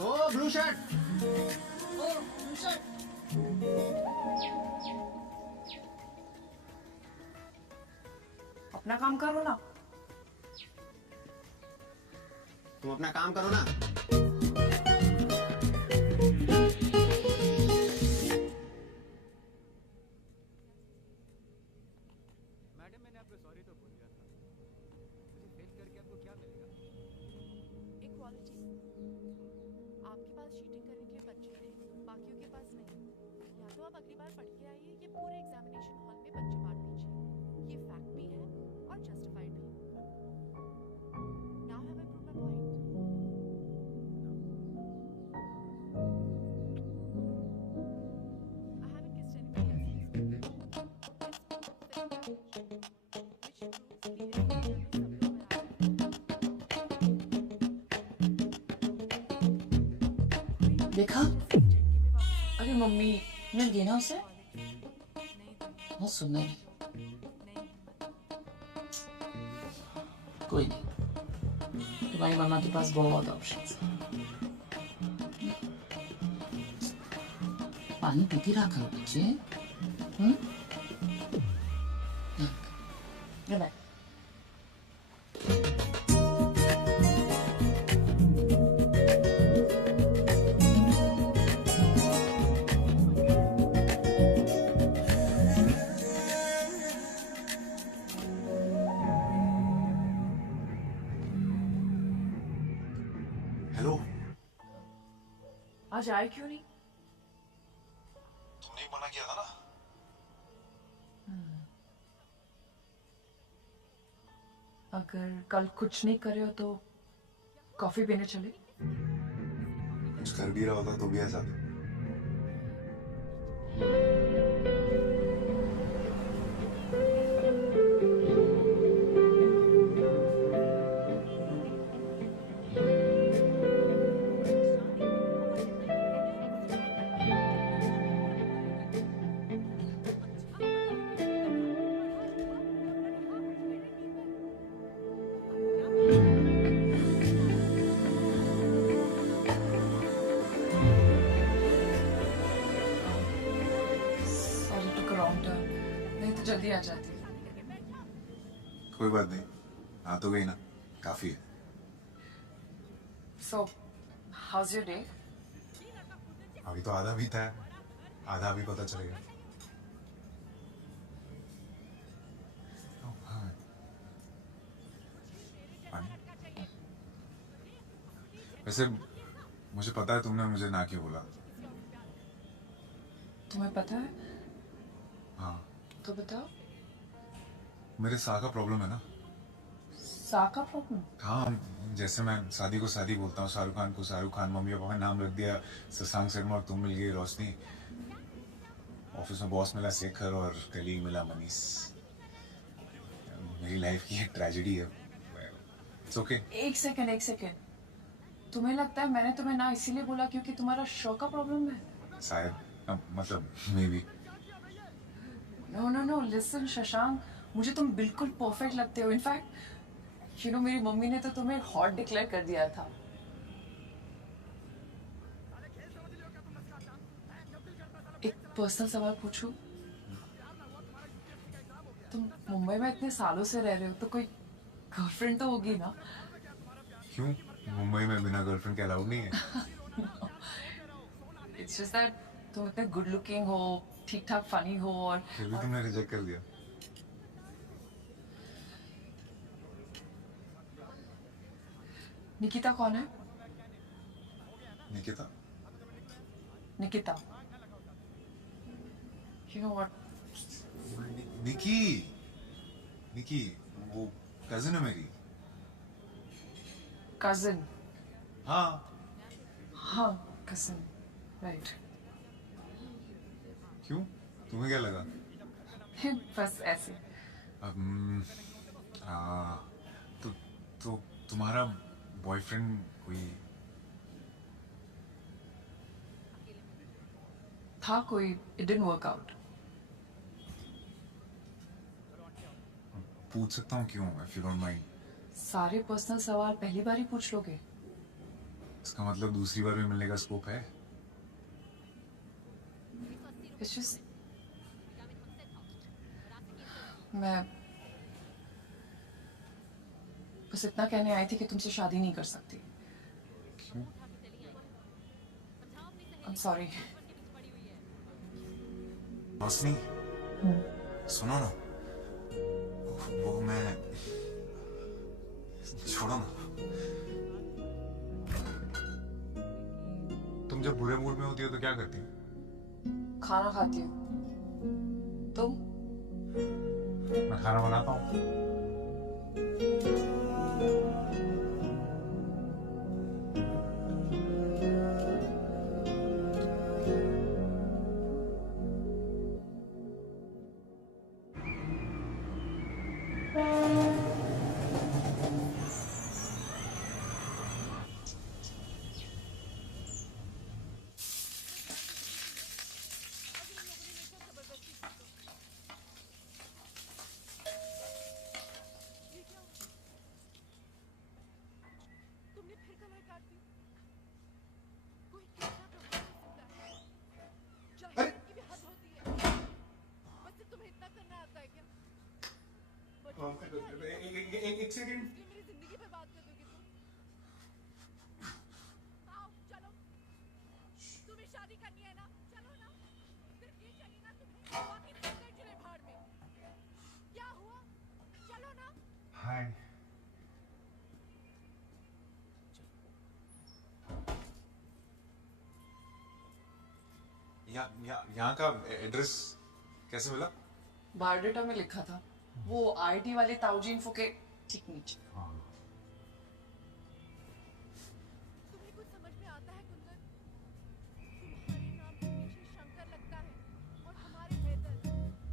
ओ ब्लू शर्ट। अपना काम करो ना। तुम अपना काम करो ना। मैडम मैंने आपको सॉरी तो बोल दिया था। मुझे फेल करके आपको क्या मिलेगा? इक्वालिटी। आपके पास चीटिंग करने के लिए बच्चे थे, बाकियों के पास नहीं। या तो आप अगली बार पढ़ के आइए, ये पूरे एग्जामिनेशन हॉल में बच्चे बांट दीजिए। ये फैक्ट भी है और जस्टिफाइड भी। Now have I prove my point? I haven't kissed anybody else. देखा? अरे मम्मी मिल गई ना उसे? बहुत सुंदर है। कोई नहीं, तुम्हारी मामा के पास बहुत ऑप्शंस हैं। पानी पीती रहा करो बच्चे। Good night. हेलो। आज आए क्यों नहीं? तुमने ही मना किया था ना। अगर कल कुछ नहीं करे हो तो कॉफी पीने चले? कुछ कर भी रहा होता तो भी आ जाते। Sorry took a wrong turn, नहीं तो जल्दी आ जाती। कोई बात नहीं, आ तो गई ना, काफी है। सो हाउज योर डे? अभी तो आधा बीता है, आधा भी पता चलेगा। पानी? वैसे मुझे पता है तुमने मुझे ना क्यों बोला। तुम्हें पता है? हाँ, तो बताओ। मेरे साह का प्रॉब्लम है ना। साह का प्रॉब्लम? हाँ, जैसे मैं शादी को शादी बोलता हूँ, शाहरुख खान को शाहरुख खान, मम्मी पापा ने नाम रख दिया शशांक शर्मा, और तुम मिल गई रोशनी। ऑफिस में बॉस मिला शेखर और कलीग मिला मनीष। मेरी लाइफ की एक ट्रेजेडी है। It's okay. एक सेकंड। तुम्हें लगता है मैंने तुम्हें ना इसीलिए बोला क्योंकि तुम्हारा शो का प्रॉब्लम है? शायद, मतलब may be. No listen Shashank, मुझे तुम बिल्कुल परफेक्ट लगते हो। इनफैक्ट यू नो मेरी मम्मी ने तो तुम्हें हॉट डिक्लेयर कर दिया था। एक पर्सनल सवाल पूछूं? तुम मुंबई में इतने सालों से रह रहे हो तो कोई गर्लफ्रेंड तो होगी ना? क्यों? मुंबई में बिना गर्लफ्रेंड के अलाउड नहीं है? इट्स जस्ट दैट तुम इतने गुड लुकिंग हो, ठीक ठाक फनी हो, और फिर भी तुमने रिजेक्ट कर दिया। निकिता कौन है? Nikita? Nikita, you know what? Niki, वो कजिन है मेरी। कजिन? हाँ कजिन, राइट। क्यों? तुम्हें क्या लगा? बस ऐसे। तो तुम्हारा बॉयफ्रेंड कोई था कोई, इट डिडंट वर्क आउट। पूछ सकता हूँ क्यों, इफ यू डोंट माइंड? सारे पर्सनल सवाल पहली बार ही पूछ लोगे? इसका मतलब दूसरी बार भी मिलने का स्कोप है? It's just मैं बस इतना कहने आई थी कि तुमसे शादी नहीं कर सकती। क्यों? I'm sorry। रोशनी, सुनो ना, वो मैं छोड़ो ना। तुम जब बुरे मूड में होती हो तो क्या करती हो? खाना खाती हूँ। तुम? मैं खाना बनाता हूँ। तुमने फिर कलर काट दी। कोई कितना प्रभाव हो सकता है? चाहिए की भी हद होती है। बस सिर्फ तुम्हें इतना करना आता है क्या? एक सेकंड। ये मेरी जिंदगी पे बात कर दोगे तुम? आओ चलो। तुम्हें शादी करनी है ना? चलो ना। सिर्फ ये चाहिए ना तुम्हें? बाकी सब चले भाड़ में। क्या हुआ? चलो ना। हाय। यहाँ का एड्रेस कैसे मिला? बायोडाटा में लिखा था, वो आईटी वाले ताऊजी इन्फो के ठीक नीचे। तुम्हें कुछ समझ में आता है कुंदन? तुम्हारे नाम पे पीछे शंकर लगता है और हमारे हैदर।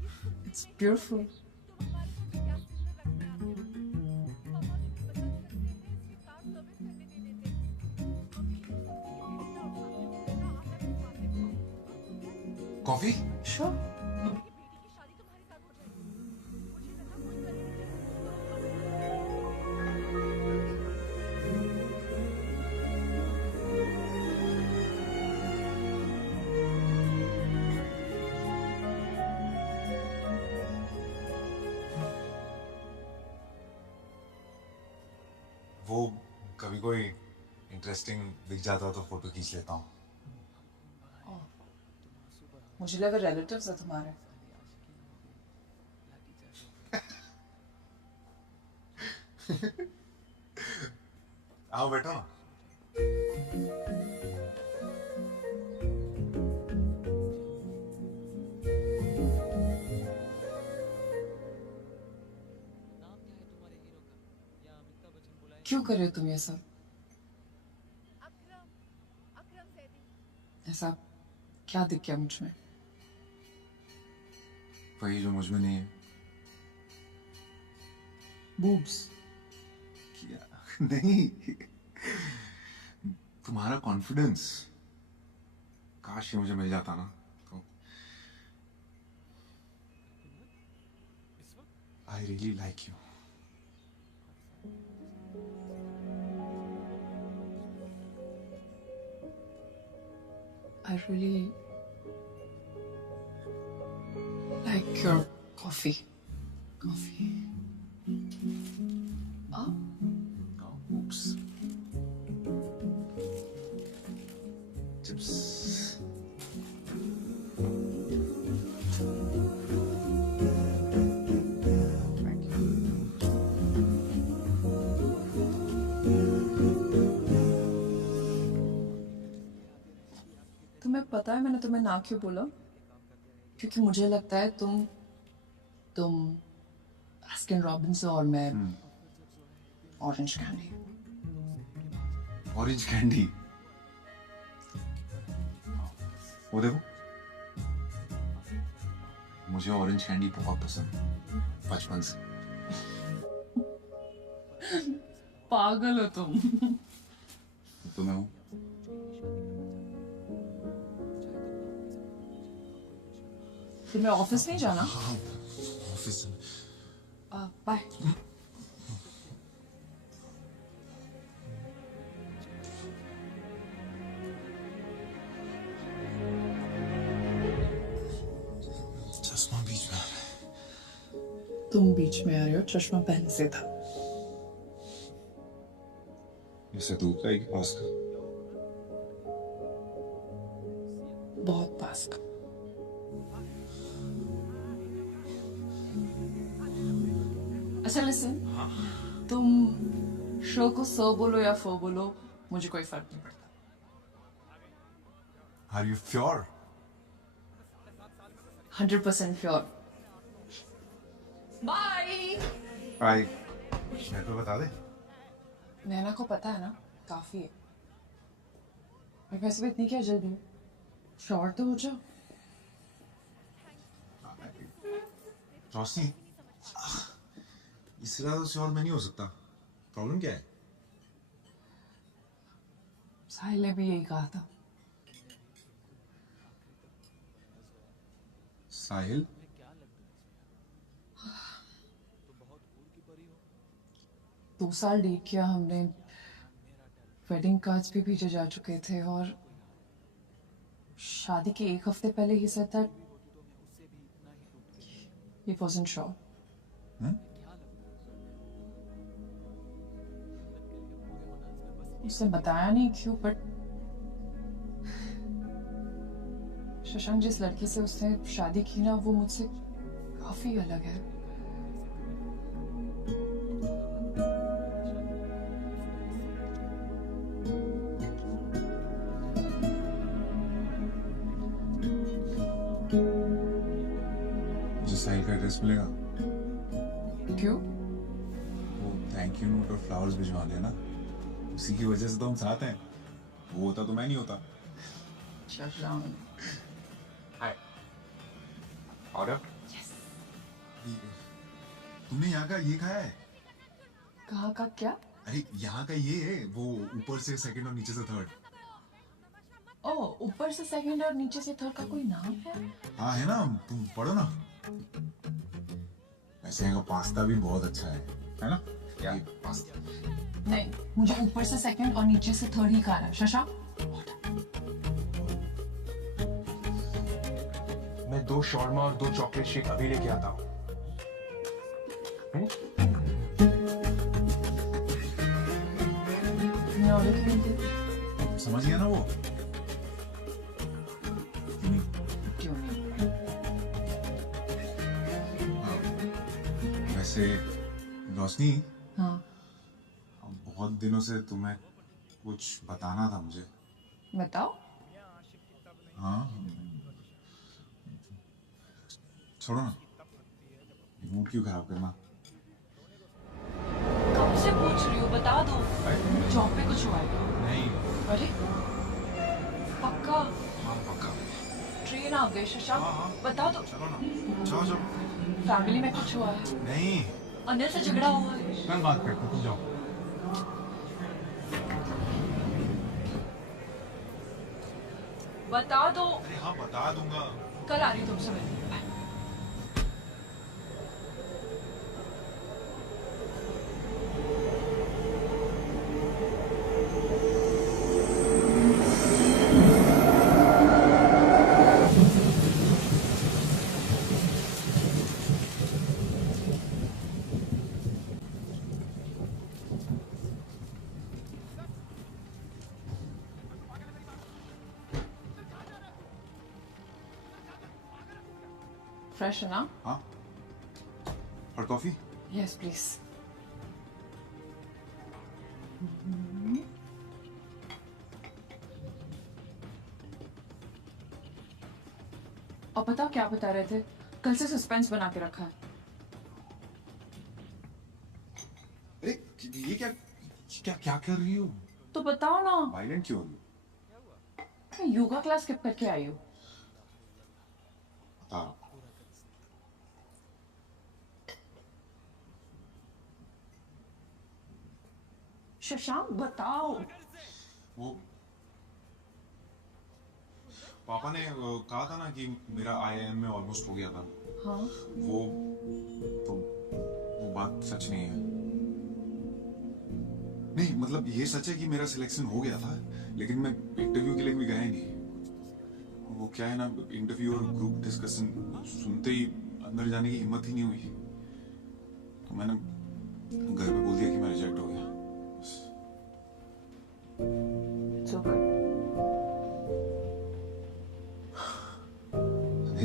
ये सुनने It's में ही beautiful। तुम हमारे को क्या सिर में रखने आते हो? पापा तुम्हें पसंद करते हैं इसलिए कार सर्विस करने नहीं देते। मम्मी तुम सबके लिए बेटियां उठाते हो, बेटा आटा पिसवाते हो। कॉफी? Sure। कि बेटी की शादी तुम्हारे साथ हो जाएगी। मुझे लगा कोई करेगी नहीं। वो कभी कोई इंटरेस्टिंग दिख जाता तो फोटो खींच लेता हूँ। मुझे लगा रिलेटिव्स है तुम्हारे। आओ बैठो ना। क्यों कर रहे हो तुम ये सब? अकरम सैदी। ऐसा क्या दिख गया मुझ में? वही जो मुझ में नहीं है। बूब्स। क्या? नहीं, तुम्हारा कॉन्फिडेंस। काश ये मुझे मिल जाता ना तो। I really like you. I really like your coffee. Coffee. Oh? Oh, oops. Chips. Thank you. तुम्हें पता है मैंने तुम्हें ना क्यों बोला? क्योंकि मुझे लगता है तुम बास्किन रॉबिन्स हो और मैं ऑरेंज कैंडी। Orange candy? वो देखो, मुझे ऑरेंज कैंडी बहुत पसंद है। बचपन से। पागल हो तुम। तो मैं हूँ। तुम्हें ऑफिस नहीं जाना? Office bye. चश्मा बीच में आ रहा है। तुम बीच में आ रहे हो, चश्मा पहले से था। इससे दूर का ही पास का? बहुत पास का। अच्छा लिसन, तुम शो को सो बोलो या फो बोलो, मुझे कोई फर्क नहीं पड़ता। Are you sure? 100% sure. Bye. Bye. मेरे को बता दे। नैना को पता है ना, काफी है। और वैसे भी इतनी क्या जल्दी है? श्योर तो हो जाओ। रोशनी, इससे ज्यादा श्योर मैं नहीं हो सकता। प्रॉब्लम क्या है? साहिल ने भी यही कहा था। साहिल? दो साल डेट किया हमने, वेडिंग कार्ड्स भी भेजे जा चुके थे और शादी के एक हफ्ते पहले ही said that he wasn't sure. उसने बताया नहीं क्यों, बट शशांक जिस लड़की से उसने शादी की ना, वो मुझसे काफी अलग है। मुझे साहिल का एड्रेस मिलेगा? क्यों? वो थैंक यू नोट और फ्लावर्स भिजवा देना। उसी की वजह से तो हम साथ हैं। वो होता तो मैं नहीं होता। हाय। ऑर्डर? तुमने यहाँ का ये खाया है? कहाँ का क्या? अरे यहाँ का ये है, वो ऊपर से सेकंड और नीचे से थर्ड। ओह, ऊपर से सेकंड और नीचे से थर्ड का कोई नाम है? हाँ है ना, तुम पढ़ो ना। वैसे यहाँ का पास्ता भी बहुत अच्छा है ना? क्या? पास्ता। नहीं, मुझे ऊपर से सेकंड और नीचे से थर्ड ही खाना है। शशांक? मैं 2 शॉर्मा और 2 चॉकलेट शेक अभी लेके आता हूँ। समझ गया ना वो? क्यों नहीं? वैसे रोशनी, हाँ। बहुत दिनों से तुम्हें कुछ बताना था मुझे। बताओ। हाँ, छोड़ो ना, मूड क्यों खराब करना। कब से पूछ रही हो, बता दो। जॉब पे कुछ हुआ है? नहीं। अरे पक्का? हाँ पक्का। ट्रेन आ गई शशांक, बता दो। चलो ना, जाओ जाओ। फैमिली में कुछ हुआ है? नहीं। अनिल से झगड़ा हुआ है? कल बात करते हैं, तुम जाओ। बता दो। अरे हाँ बता दूंगा। कल आ रही हूँ तुमसे मिलने। फ्रेश है ना? हाँ। और कॉफी? Yes please. और बताओ क्या बता रहे थे? कल से सस्पेंस बना के रखा है। अरे ये क्या क्या क्या कर रही हो? तो बताओ ना। वायलेंट क्यों हो रही हो? मैं योगा क्लास स्किप करके आई हूँ। बताओ। शशांक बताओ। वो पापा ने कहा था ना कि मेरा आईआईएम में ऑलमोस्ट हो गया था। हाँ वो बात सच नहीं है। नहीं मतलब ये सच है कि मेरा सिलेक्शन हो गया था, लेकिन मैं इंटरव्यू के लिए भी गया ही नहीं। वो क्या है ना, इंटरव्यू और ग्रुप डिस्कशन सुनते ही अंदर जाने की हिम्मत ही नहीं हुई, तो मैंने घर पे बोल दिया कि मैं रिजेक्ट हो गया।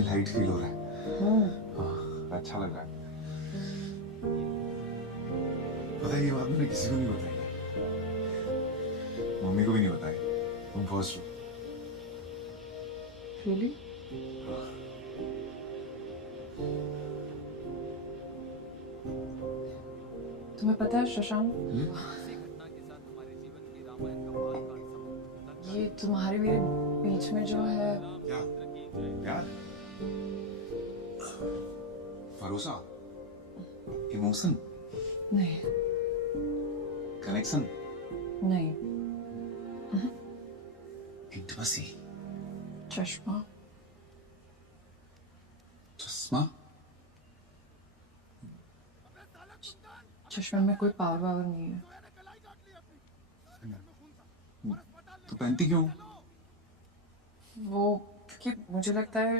लाइट फील हो रहा है। हाँ, अच्छा लग रहा है। पता है ये बात मैंने किसी को नहीं बताई, मम्मी को भी नहीं बताई। तुम फर्स्ट हो। Really? तुम्हें पता है शशांक, ये तुम्हारे मेरे बीच में जो है क्या प्यार, भरोसा, इमोशन, नहीं कनेक्शन, नहीं, इंटिमेसी, चश्मा। चश्मा? चश्मे में कोई पावर नहीं है। तो पहनती क्यों? वो कि मुझे लगता है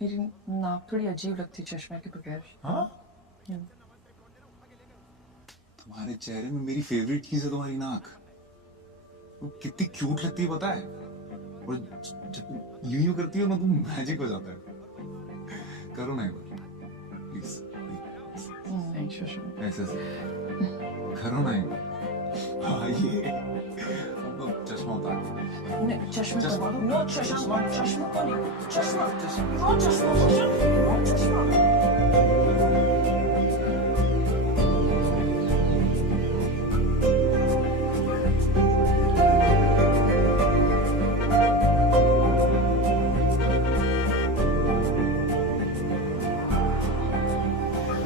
मेरी नाक थोड़ी अजीब लगती चश्मे के बगैर। हाँ? तुम्हारे चेहरे में मेरी फेवरेट चीज है तुम्हारी नाक। वो कितनी क्यूट लगती है पता है, और जब यूं करती हो ना तुम मैजिक हो जाता है। करो ना एक बार प्लीज। नहीं शशांक, ऐसे करो ना एक बार। हाँ ये चश्मा उतार। नहीं चश्मे को नो शशांक, चश्मा को नहीं, चश्मा नो चश्मा, नो चश्मा।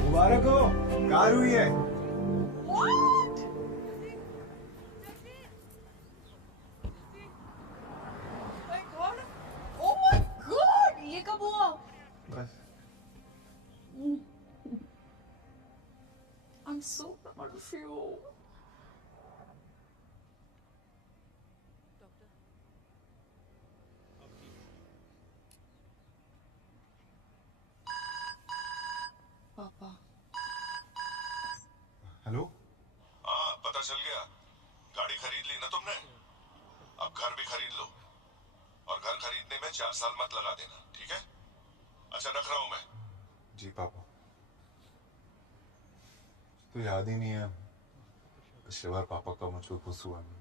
मुबारक हो, कार हुई है। Oh my God! ये कब हुआ? I'm so proud of you. पापा। हेलो। हाँ पता चल गया, गाड़ी खरीद ली ना तुमने, अब घर भी खरीद लो, और घर खरीदने में 4 साल मत लगा देना, ठीक है? अच्छा रख रहा हूं मैं। जी पापा, तो याद ही नहीं है पिछली बार पापा का मुझको खुश हुआ नहीं।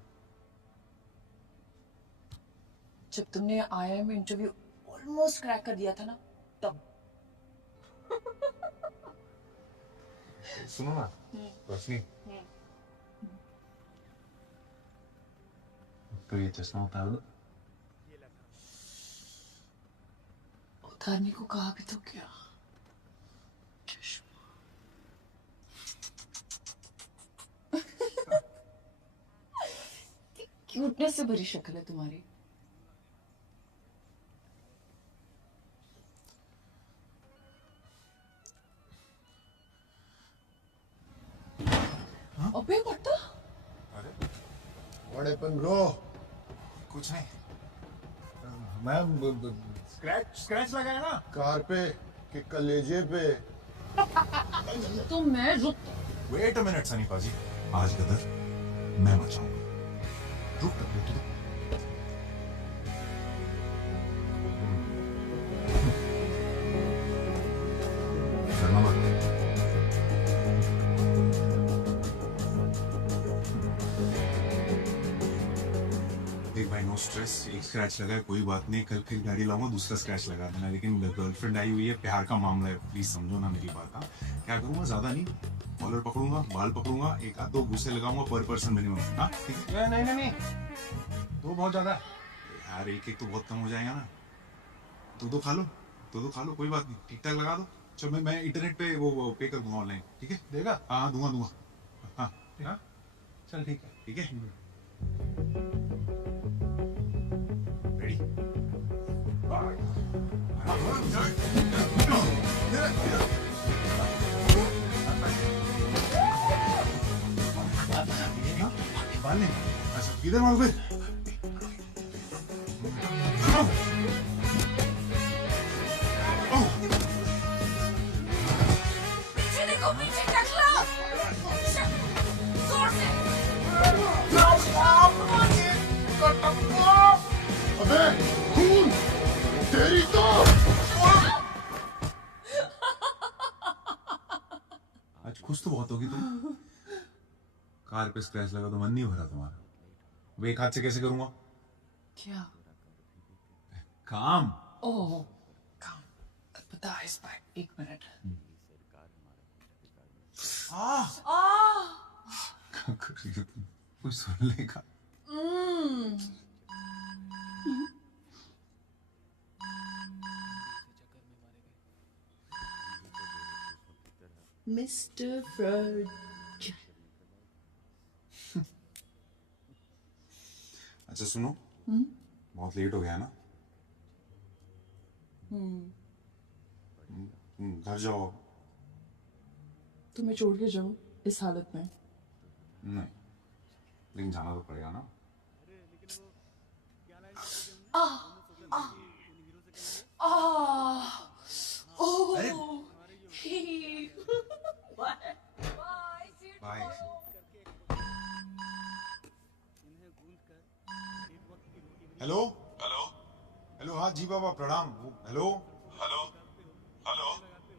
जब तुमने आईआईएम इंटरव्यू ऑलमोस्ट क्रैक कर दिया था ना, तब। सुनो ना रोशनी, तो ये चश्मा उतार दो। उतारने को कहा भी तो क्या। क्यूटनेस से भरी शक्ल है तुम्हारी। अबे बट्टा, What happened, bro? कुछ नहीं। मैम स्क्रैच लगाया ना कार पे कि कलेजे पे। तो मैं रुक। वेट अ मिनट सनी पाजी, आज गदर मैं मचाऊंगा। रुक तक तो करना मत। देख भाई नो स्ट्रेस, एक स्क्रैच लगा है कोई बात नहीं, कल फिर गाड़ी लाऊंगा दूसरा स्क्रैच लगा देना, लेकिन गर्लफ्रेंड आई हुई है, प्यार का मामला है, प्लीज समझो ना मेरी बात। हाँ क्या करूंगा, ज्यादा नहीं, कॉलर पकड़ूंगा, बाल पकड़ूंगा, एक आध दो घूसे लगाऊंगा पर पर्सन मिनिमम। हाँ ठीक है। नहीं नहीं नहीं, दो बहुत ज्यादा है यार, एक एक तो बहुत कम हो जाएगा ना, दो खा लो, दो खा लो, कोई बात नहीं, ठीक ठाक लगा दो। चलो मैं इंटरनेट पे वो पे कर दूंगा ऑनलाइन, ठीक है? देगा? हाँ दूंगा। हाँ चल ठीक है, ठीक है। रेडी? बाल नहीं, अच्छा किधर मारो फिर? पीछे देखो, पीछे टकला। जोर से। अबे खून तेरी तो आज खुश तो बहुत होगी तुम। कार पे स्क्रैच लगा तो मन नहीं भरा तुम्हारा। अब एक हाथ से कैसे करूंगा? क्या? काम। ओह, काम। पता है इस बार 1 मिनट। कुछ सुन लेगा। Mister fraud. अच्छा सुनो, बहुत लेट हो गया ना, घर जाओ। तुम्हें छोड़ के जाऊं इस हालत में? नहीं, लेकिन जाना तो पड़ेगा ना। अरे बाय। हेलो हेलो हेलो, हाँ जी पापा प्रणाम। Hello hello hello.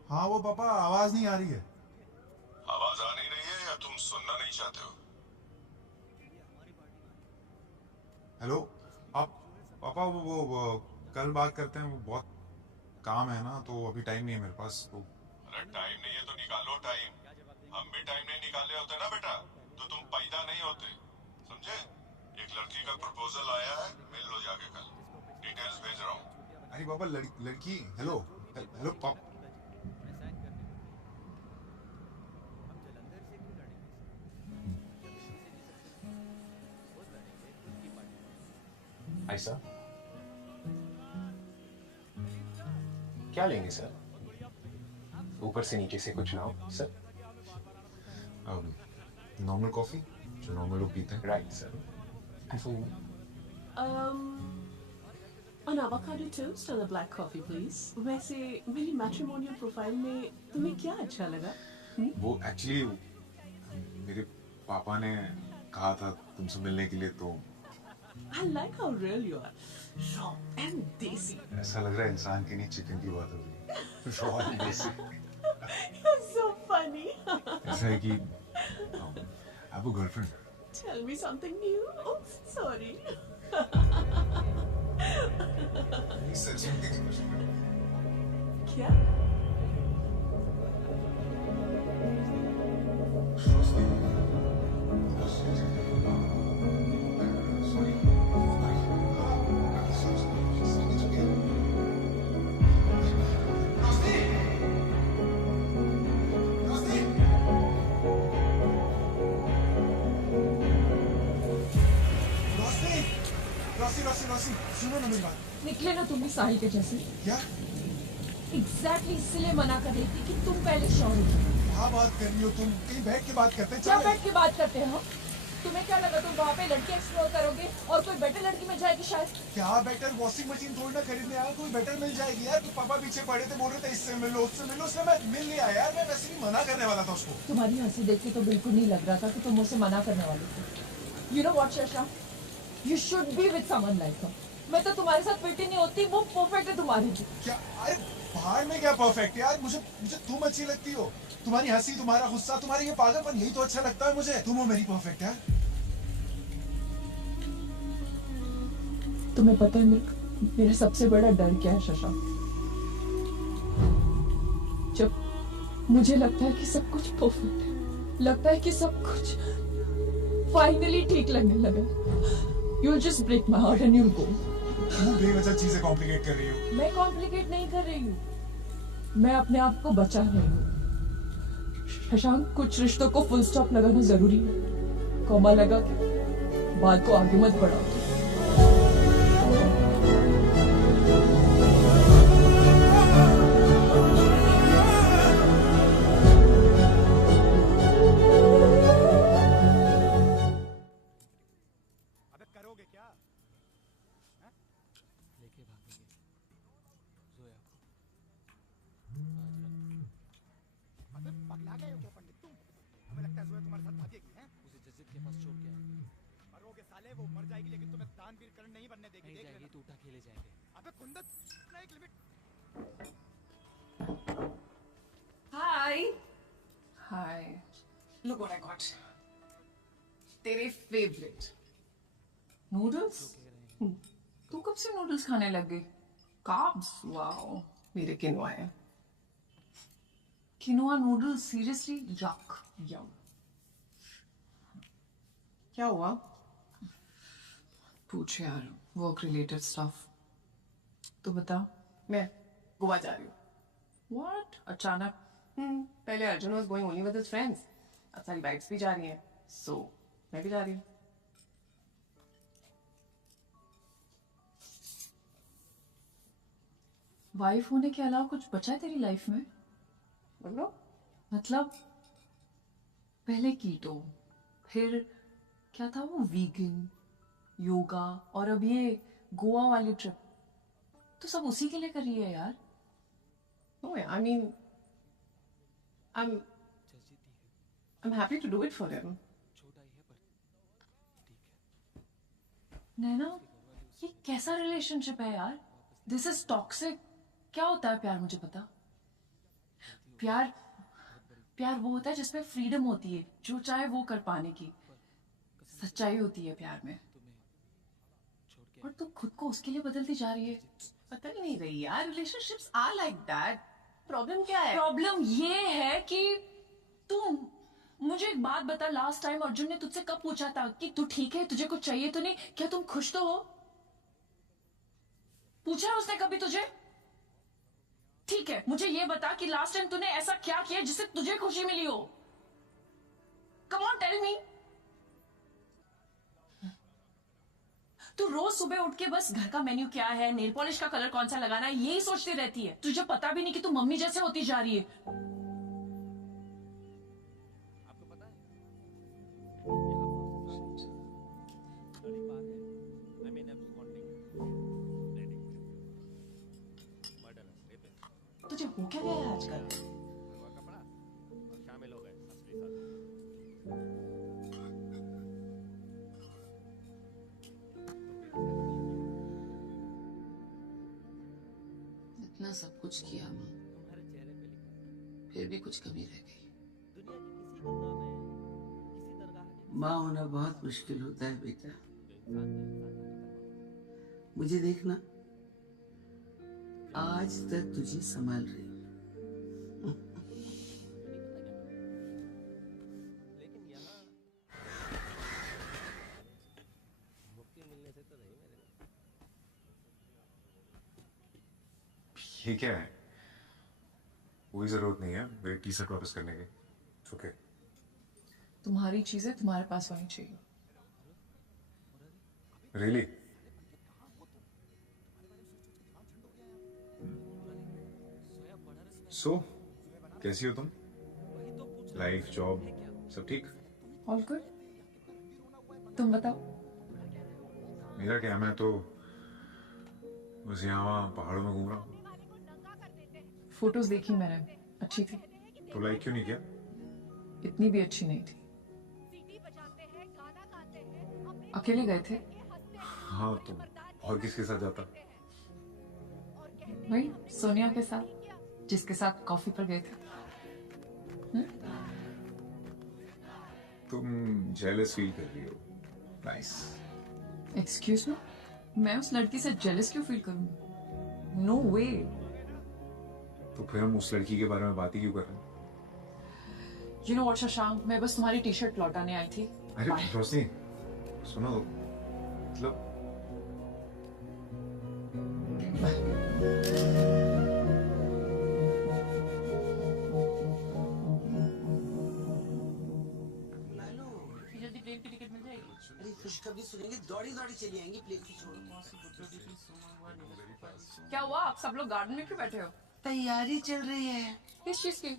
हाँ वो पापा आवाज नहीं आ रही है। आवाज आ नहीं रही है या तुम सुनना नहीं चाहते हो? हेलो आप पापा वो कल बात करते हैं, वो बहुत काम है ना, तो अभी टाइम नहीं है मेरे पास। तो अरे टाइम नहीं है तो निकालो टाइम। हम भी टाइम नहीं निकाले होते ना बेटा तो तुम पैदा नहीं होते, समझे? एक लड़की का प्रपोजल आया है, मिल लो जाके कल। डिटेल्स भेज रहा हूँ। अरे पापा लड़की। हेलो हेलो पापा। हाय सर, क्या लेंगे सर? ऊपर से नीचे से कुछ ना हो सर। नॉर्मल कॉफी जो नॉर्मल लोग पीते हैं। Right sir. An avocado toast and a black coffee, please. वैसे मेरी मैट्रिमोनियल प्रोफाइल में तुम्हें क्या अच्छा लगा? वो एक्चुअली मेरे पापा ने कहा था तुमसे मिलने के लिए, तो I like how real you are. Raw and desi. ऐसा लग रहा है इंसान की नहीं चिकन की बात हो रही है। Raw and desi। You're so funny. ऐसा है कि I have a girlfriend। Tell me something new. Oh, sorry. क्या? रोसी सुनो ना मेरी बात। निकले ना तुम भी साहिल के जैसे। क्या? एग्जैक्टली इसलिए मना कर रही थी कि तुम पहले शौहर हो। क्या बात कर रही हो तुम? कहीं बैठ के बात करते हैं। क्या बैठ के बात करते हो? तुम्हें क्या लगा तुम वहाँ पे लड़की एक्सप्लोर करोगे और कोई बेटर लड़की मिल जाएगी शायद? क्या बेटर? वॉशिंग मशीन थोड़ी ना खरीदने आया, कोई बेटर मिल जाएगी यार। तो पापा पीछे पड़े थे, बोल रहे थे इससे मिलो उससे मिलो, उससे मैं मिल नहीं आया यार। मैं वैसे भी मना करने वाला था उसको। तुम्हारी हंसी देख के तो बिल्कुल नहीं लग रहा था कि तुम मुझसे मना करने वाले थे। You know what, शशा? You should be with someone like her. मैं तो तुम्हारे साथ फिट ही नहीं होती, वो परफेक्ट है तुम्हारी लिए। क्या? अरे बाहर में क्या परफेक्ट यार? मुझे तुम अच्छी लगती हो। तुम्हारी हंसी, तुम्हारा गुस्सा, तुम्हारा ये पागलपन, यही तो अच्छा लगता है मुझे। तुम हो मेरी परफेक्ट यार। तुम्हें पता है मेरा सबसे बड़ा डर क्या है शशा? जब मुझे लगता है कि सब कुछ परफेक्ट है, लगता है कि सब कुछ फाइनली ठीक लगने लगा, you'll just break my heart and you'll go. तुम बेवजह चीजें कॉम्प्लिकेट कर रही हो। मैं कॉम्प्लिकेट नहीं कर रही हूँ, मैं अपने आप को बचा रही हूँ। शशांक, कुछ रिश्तों को फुल स्टॉप लगाना जरूरी है, कॉमा लगा के बात को आगे मत बढ़ाओ। अबे करोगे क्या? हैं? लेके भागेंगे जोया को। अबे पगला गए हो क्या पंडित तुम? हमें लगता है जोया तुम्हारे साथ भागेगी हैं? उसे जस्जित के पास छोड़ के आएंगे। मरोगे साले, वो मर जाएगी लेकिन तुम्हें दानवीर कर्ण नहीं बनने देगी। देख लेना। तू उठा के ले जाएंगे। अबे कुंदन, ना एक limit. Hi hi, look what I got. तेरे फेवरेट नूडल्स। तू कब से नूडल्स खाने लग गई? Carbs, wow. मेरे किनोआ है। किनोआ नूडल्स, सीरियसली यक यम। क्या हुआ? पूछ यार, वर्क रिलेटेड स्टफ। तू बता। मैं गोवा जा रही हूँ। व्हाट? अचानक? पहले Arjun was going only with his friends, अब सारी वाइफ्स भी जा रही हैं, सो मैं भी जा रही हूँ। वाइफ होने के अलावा कुछ बचा है तेरी लाइफ में? बोलो। मतलब पहले कीटो, फिर क्या था वो, वीगन, योगा, और अब ये गोवा वाली ट्रिप, तो सब उसी के लिए कर रही है यार। No, I mean, I'm happy to do it for him. नैना, ये कैसा रिलेशनशिप है यार? This is toxic. क्या होता है प्यार, मुझे पता। प्यार वो होता है जिसमें फ्रीडम होती है, जो चाहे वो कर पाने की सच्चाई होती है प्यार में। और तू खुद को उसके लिए बदलती जा रही है। पता ही नहीं रही यार, relationships are like that. Problem क्या है? प्रॉब्लम ये है कि तू मुझे एक बात बता, लास्ट टाइम अर्जुन ने तुझसे कब पूछा था कि तू ठीक है, तुझे कुछ चाहिए तो नहीं, क्या तुम खुश तो हो? पूछा उसने कभी तुझे? ठीक है, मुझे ये बता कि लास्ट टाइम तूने ऐसा क्या किया जिससे तुझे खुशी मिली हो? Come on tell me. तू रोज सुबह उठ के बस घर का मेन्यू क्या है, नेल पॉलिश का कलर कौन सा लगाना है, यही सोचती रहती है। तुझे पता भी नहीं कि तू मम्मी जैसे होती जा रही है। आपको पता है? तुझे हो क्या गया है आजकल? शामिल हो गए असली साथी। इतना सब कुछ किया माँ, फिर भी कुछ कमी रह गई। माँ होना बहुत मुश्किल होता है बेटा। मुझे देखना, आज तक तुझे संभाल रही हूँ। ये क्या है? कोई जरूरत नहीं है वेट टी शर्ट वापस करने की। ओके, तुम्हारी चीजें तुम्हारे पास होनी चाहिए। रियली? सो कैसी हो तुम? लाइफ, जॉब, सब ठीक? All good. तुम बताओ। मेरा क्या, मैं तो बस यहाँ वहाँ पहाड़ों में घूम रहा हूँ। फोटोज देखी मैंने, अच्छी थी। तो लाइक क्यों नहीं किया? इतनी भी अच्छी नहीं थी। अकेले गए थे? हाँ, तो और किसके साथ जाता? वही सोनिया के साथ, जिसके साथ कॉफी पर गए थे। तुम जेलस फील कर रही हो। नाइस। एक्सक्यूज मी, मैं उस लड़की से जेलस क्यों फील करूंगी? नो वे। तो फिर हम उस लड़की के बारे में बात ही क्यों कर रहे हैं? You know what, शशांक, मैं बस तुम्हारी टी शर्ट लौटाने आई थी। अरे रोशनी, सुनो तो, मतलब जल्दी प्लेन की टिकट मिल जाएगी? अरे खुशखबरी सुनेंगे दौड़ी दौड़ी चली आएंगी, प्लेन की छोड़ो। क्या हुआ, आप सब लोग गार्डन में क्यों बैठे हो? तैयारी चल रही है। किस चीज की?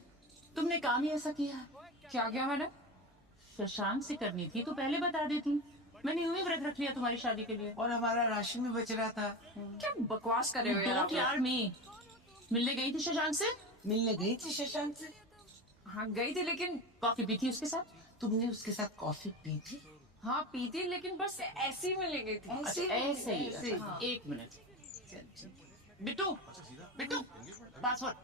तुमने काम ही ऐसा किया है। क्या किया मैंने? शशांक से करनी थी तो पहले बता देती। मैंने यूं ही व्रत रख लिया तुम्हारी शादी के लिए। और हमारा राशन भी बच रहा था। क्या बकवास कर रहे हो यार आप? यार मी मिलने गई थी शशांक से? मिलने गई थी शशांक से? हाँ गई थी, लेकिन कॉफी पी थी उसके साथ? तुमने उसके साथ कॉफी पी थी? हाँ पी थी, लेकिन बस ऐसे ही मिलने गई थी। ऐसे ही। हाँ। एक मिनट। बिट्टू बिट्टू पासवर्ड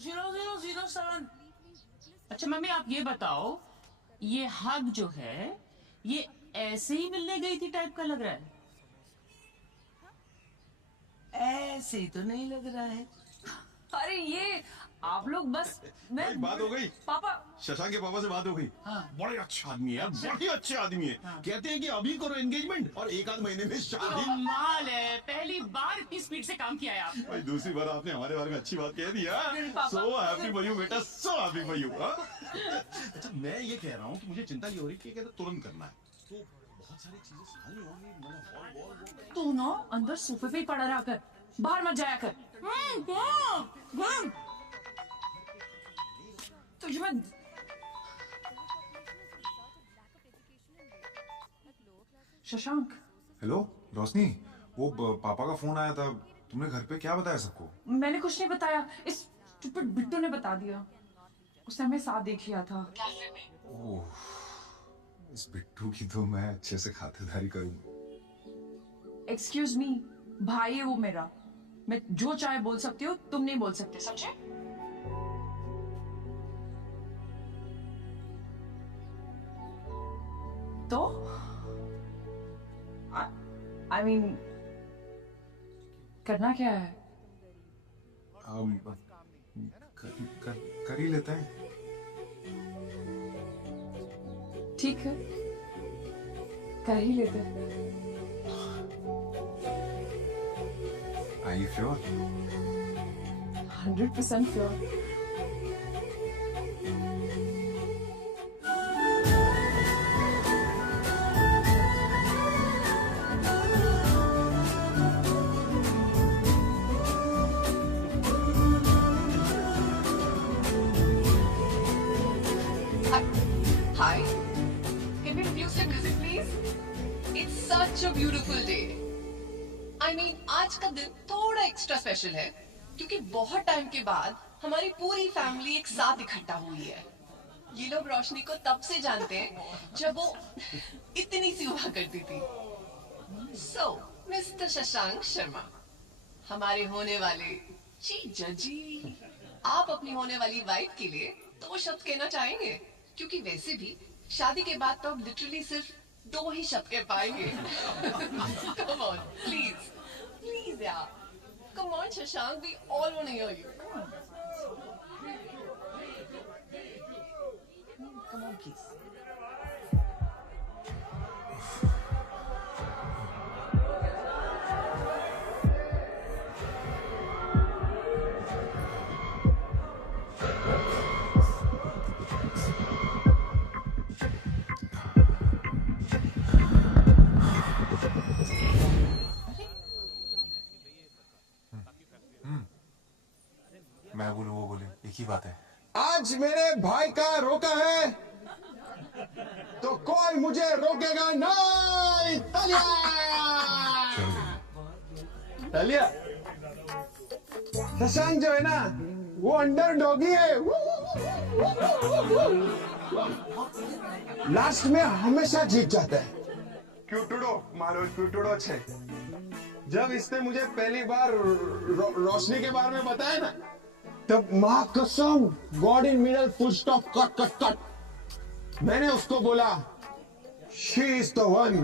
0007। अच्छा मम्मी आप ये बताओ, ये हग जो है ये ऐसे ही मिलने गई थी टाइप का लग रहा है? ऐसे ही तो नहीं लग रहा है। अरे ये आप लोग बस मैं बात हो गई पापा। शशांक के पापा से बात हो गई। बड़े अच्छे आदमी है, बड़े अच्छे आदमी है। कहते हैं कि अभी करो एंगेजमेंट और एक आध महीने में शादी। कमाल है, पहली बार इतनी स्पीड से काम किया है आप। भाई दूसरी बार आपने हमारे बारे में अच्छी बात कह दी। पापा। सो हैप्पी फॉर यू बेटा, सो हैप्पी फॉर यू। अच्छा मैं ये कह रहा हूँ कि मुझे चिंता ये हो रही है कि तुरंत करना है, तो बहुत सारी चीजें सारी होंगी। तू ना अंदर सोफे पे ही पड़ा रहा कर, बाहर मत जाया कर। तुझे मैं शशांक। हेलो रोशनी, वो पापा का फोन आया था, तुमने घर पे क्या बताया सबको? मैंने कुछ नहीं बताया, इस स्टूपिड बिट्टू ने बता दिया। उसने हमें साथ देख लिया था। ओह, इस बिट्टू की तो मैं अच्छे से खातिरदारी करूंगा। एक्सक्यूज मी, भाई है वो मेरा। मैं जो चाहे बोल सकती हूँ, तुम नहीं बोल सकते, समझे? तो आई मीन करना क्या है? कर ही लेते हैं। ठीक है, कर ही लेते। Are you sure? 100% sure. Hi. Can we music visit, please? It's such a beautiful day. I mean, आज का दिन थोड़ा एक्स्ट्रा स्पेशल है क्योंकि बहुत टाइम के बाद हमारी पूरी फैमिली एक साथ इकट्ठा हुई है। ये लोग रोशनी को तब से जानते हैं जब वो इतनी सी हुआ करती थी। So, मिस्टर शशांक शर्मा, हमारे होने वाले जीजा जी, आप अपनी होने वाली वाइफ के लिए 2 शब्द कहना चाहेंगे? क्योंकि वैसे भी शादी के बाद तो आप लिटरली सिर्फ 2 ही शब्द कह पाएंगे। Come on, please, please यार, come on Shashank, we all want to hear you. Come on, please. मैं बोलूं वो बोले, एक ही बात है। आज मेरे भाई का रोका है तो कोई मुझे रोकेगा नहीं। तालिया तालिया। शशांक जो है ना, वो अंडर डॉगी है। लास्ट में हमेशा जीत जाता है। क्यूटुडो मारो, क्यूटुडो छे। जब इसने मुझे पहली बार रोशनी के बारे में बताया ना, तब माँ कसम, God in middle full stop cut cut cut, मैंने उसको बोला शी इज द वन।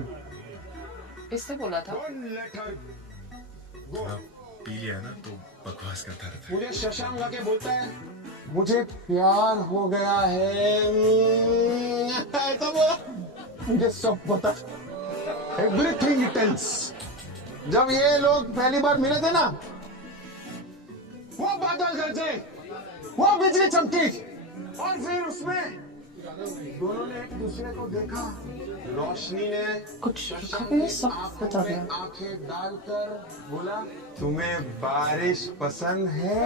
किसने बोला था? पी लिया ना तो बकवास करता रहता है। मुझे शशांक लाके बोलता है मुझे प्यार हो गया है, ऐसा बोला। मुझे सब पता, एवरीथिंग इट टेल्स। जब ये लोग पहली बार मिले थे ना, वो बादल गरजे, वो बिजली चमकी, और फिर उसमें दोनों ने एक दूसरे को देखा। रोशनी ने कुछ सब बता दिया। आंखें डालकर बोला, तुम्हें बारिश पसंद है?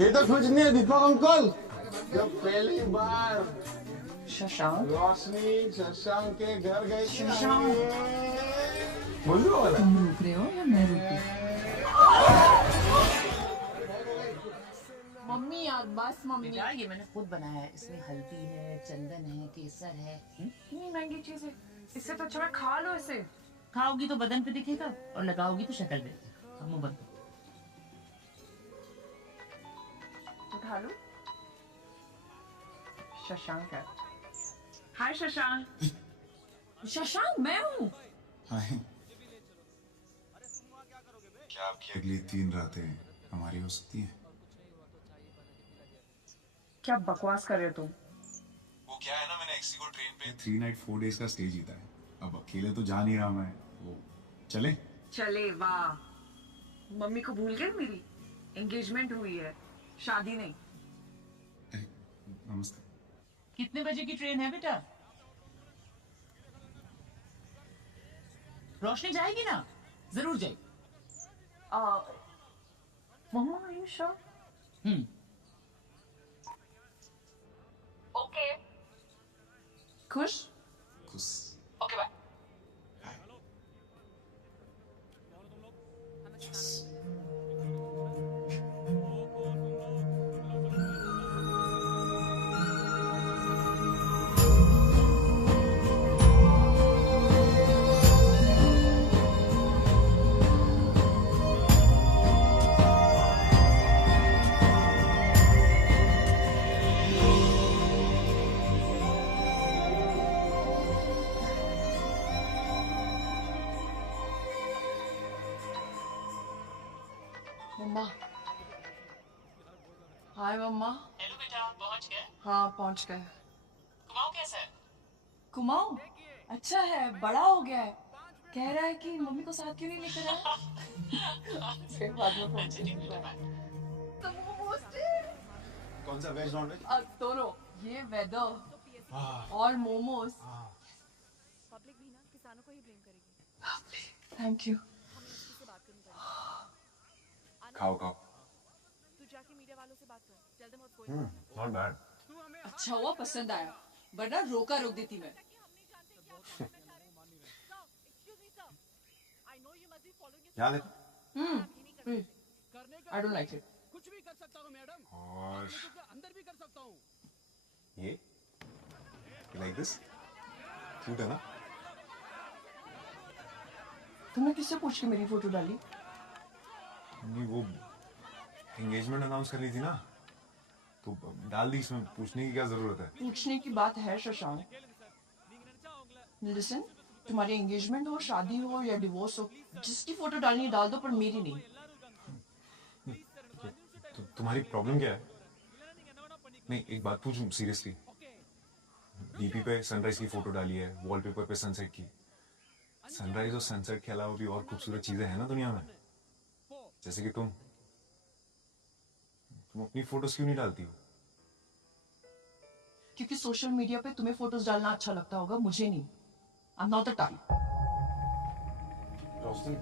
ये तो कुछ नहीं है दीपक अंकल। जब पहली बार शशांक रोशनी शशांक के घर गई थी। शशांक बोलो वाला। तुम रुक रहे हो या मैं रुकूं? मम्मी यार बस मम्मी। बेटा ये मैंने खुद बनाया है। इसमें हल्दी है, चंदन है, केसर है। इतनी महंगी चीज है, इससे तो अच्छा मैं खा लो इसे। खाओगी तो बदन पे दिखेगा और लगाओगी तो शक्ल पे। मुंह बंद। उठा लो। शशांक है। हाय शशांक। शशांक मैं हूँ। हाय। क्या आपकी अगली 3 रातें हमारी हो सकती हैं? क्या बकवास कर रहे हो तुम? वो क्या है ना, मैंने एक्सी को ट्रेन पे 3 नाइट 4 डेज का स्टे जीता है। अब अकेले तो जा नहीं रहा मैं। वो चले? चले वाह। मम्मी को भूल गए मेरी? एंगेजमेंट हुई है, शादी नहीं। नमस्ते। कितने बजे की ट्रेन है बेटा? रोशनी जाएगी ना? जरूर जाएगी। Mamma are you sure? Okay. खुश? खुश। Okay bye. Mamma. Hi mamma. Hello बेटा, पहुंच गए? हाँ पहुंच गए। कुमाऊं कैसा है? कुमाऊं अच्छा है, बड़ा हो गया है। कह रहा है कि मम्मी को साथ क्यों नहीं लेकर आया? फिर बाद में फोन कौन सा वेज नॉन वेज? दोनों। ये वेदर और मोमोज। पब्लिक भी ना किसानों को ही ब्लेम करेगी। Thank you. खाओ खाओ। तू जाके मीडिया वालों से बात कर। Tell them what's going on. Not bad. अच्छा हुआ पसंद आया, वरना रोका रोक देती मैं। क्या देखो? I don't like it. कुछ भी कर सकता हूँ मैडम। और अंदर भी कर सकता हूँ। ये लाइक दिस क्यूट है ना? तुमने किससे पूछ के मेरी फोटो डाली? नहीं, वो एंगेजमेंट अनाउंस कर ली थी ना, तो डाल दी। इसमें पूछने की क्या जरूरत है? पूछने की बात है शशांक। लिसन, तुम्हारी एंगेजमेंट हो, शादी हो या डिवोर्स हो, जिसकी फोटो डालनी है डाल दो, पर मेरी नहीं। तुम्हारी प्रॉब्लम क्या है? नहीं, एक बात पूछूं सीरियसली। डीपी पे सनराइज की फोटो डाली है, वॉलपेपर पे सनसेट की। सनराइज और सनसेट के अलावा भी और खूबसूरत चीजें हैं ना दुनिया में, जैसे कि तुम अपनी फोटोज क्यों नहीं डालती हो? क्योंकि सोशल मीडिया पे तुम्हें फोटोज डालना अच्छा लगता होगा, मुझे नहीं। I am not the type. Roshni,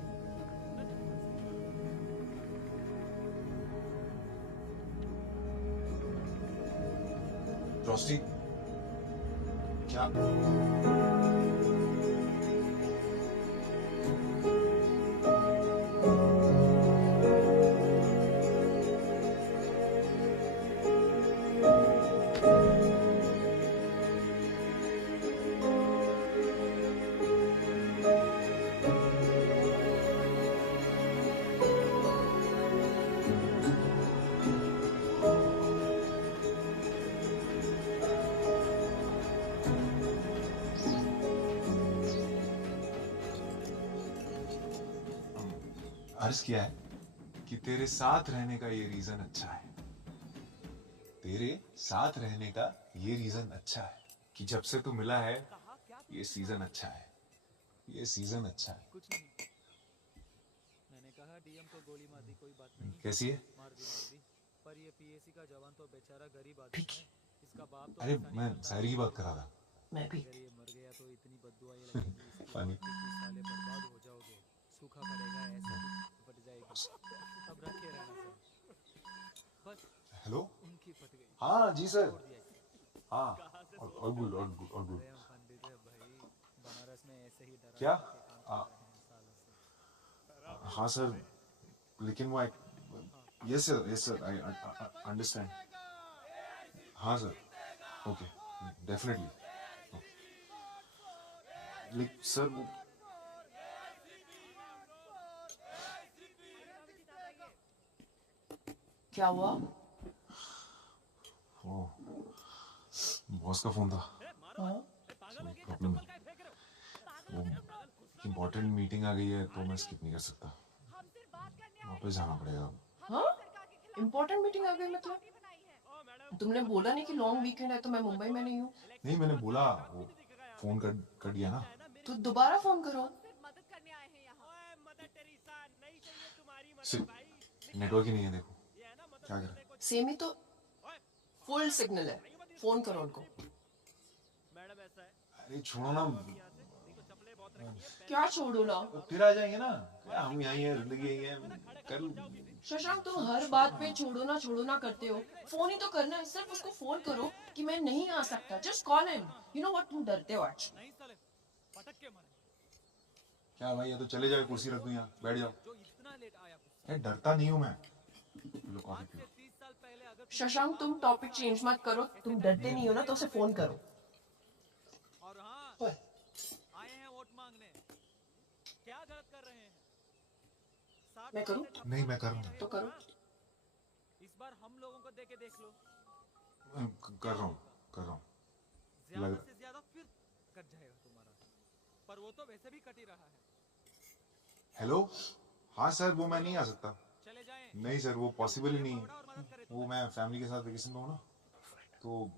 Roshni क्या? अर्ज किया है कि तेरे साथ रहने का ये रीजन अच्छा है। तेरे साथ रहने का ये रीजन अच्छा है कि जब से तू मिला है ये सीजन अच्छा है। ये सीजन अच्छा है। कुछ नहीं, मैंने कहा डीएम को गोली मार दी, कोई बात नहीं। कैसी है? मार दी, पर ये पीएसी का जवान तो बेचारा गरीब आदमी है। अरे मैं शायरी की बात कर रहा था। मैं भी। अगर ये मर गया तो इतनी बददुआएं लगेंगी Funny. कि साले बर्बाद हो जाओगे, सूखा पड़ेगा, ऐसे फट जाएगी। अब रखे रहना सर। बस हेलो। उनकी फट गई। हाँ जी सर। हाँ और गुड और गुड और गुड। पंडित है भाई, बनारस में ऐसे ही डरा क्या? के काम कर रहे हैं सालों से। हाँ सर, लेकिन वो यस सर आई अंडरस्टैंड। हाँ सर, ओके डेफिनेटली। लेकिन सर वो क्या हुआ? वो बॉस का फोन था। हाँ? प्रॉब्लम है, वो इम्पोर्टेंट मीटिंग आ गई है तो मैं स्किप नहीं कर सकता, वापस जाना पड़ेगा। हाँ? इम्पोर्टेंट मीटिंग आ गई मतलब? तुमने बोला नहीं कि लॉन्ग वीकेंड है तो मैं मुंबई में नहीं हूँ? नहीं मैंने बोला, वो फोन कट गया ना। तो दोबारा फोन करो। नेटवर्क ही नहीं है, देखो क्या करें। सेमी तो फुल सिग्नल है, फोन करो उनको। अरे छोड़ो ना, क्या छोड़ो ना? फिर आ जाएंगे ना, क्या हम यहीं हैं, जिंदगी यहीं है, कर। शशांक तुम हर बात पे छोड़ो ना करते हो। फोन ही तो करना है, सिर्फ उसको फोन करो कि मैं नहीं आ सकता। Just call him. You know what, तुम डरते हो आज। क्या भाई, ये तो चले जाओ, कुर्सी रख दूं यहाँ, बैठ जाओ। अरे डरता नहीं हूँ मैं। लो कॉफी पियो। शशांक तुम टॉपिक चेंज मत करो, तुम डरते नहीं हो ना तो उसे फोन करो। और हाँ, आए हैं वोट मांगने, क्या गलत कर रहे हैं? मैं करूं? नहीं मैं करूँ। तो करो। इस बार हम लोगों को देके देख लो, कर रहा हूँ। ज्यादा से ज्यादा फिर कट जाएगा तुम्हारा, पर वो तो वैसे भी कट ही रहा है। हेलो। हाँ सर, वो मैं नहीं आ सकता। चले जाएं। नहीं सर, वो पॉसिबल ही नहीं है। वो मैं फैमिली के साथ वेकेशन पे हूँ ना, तो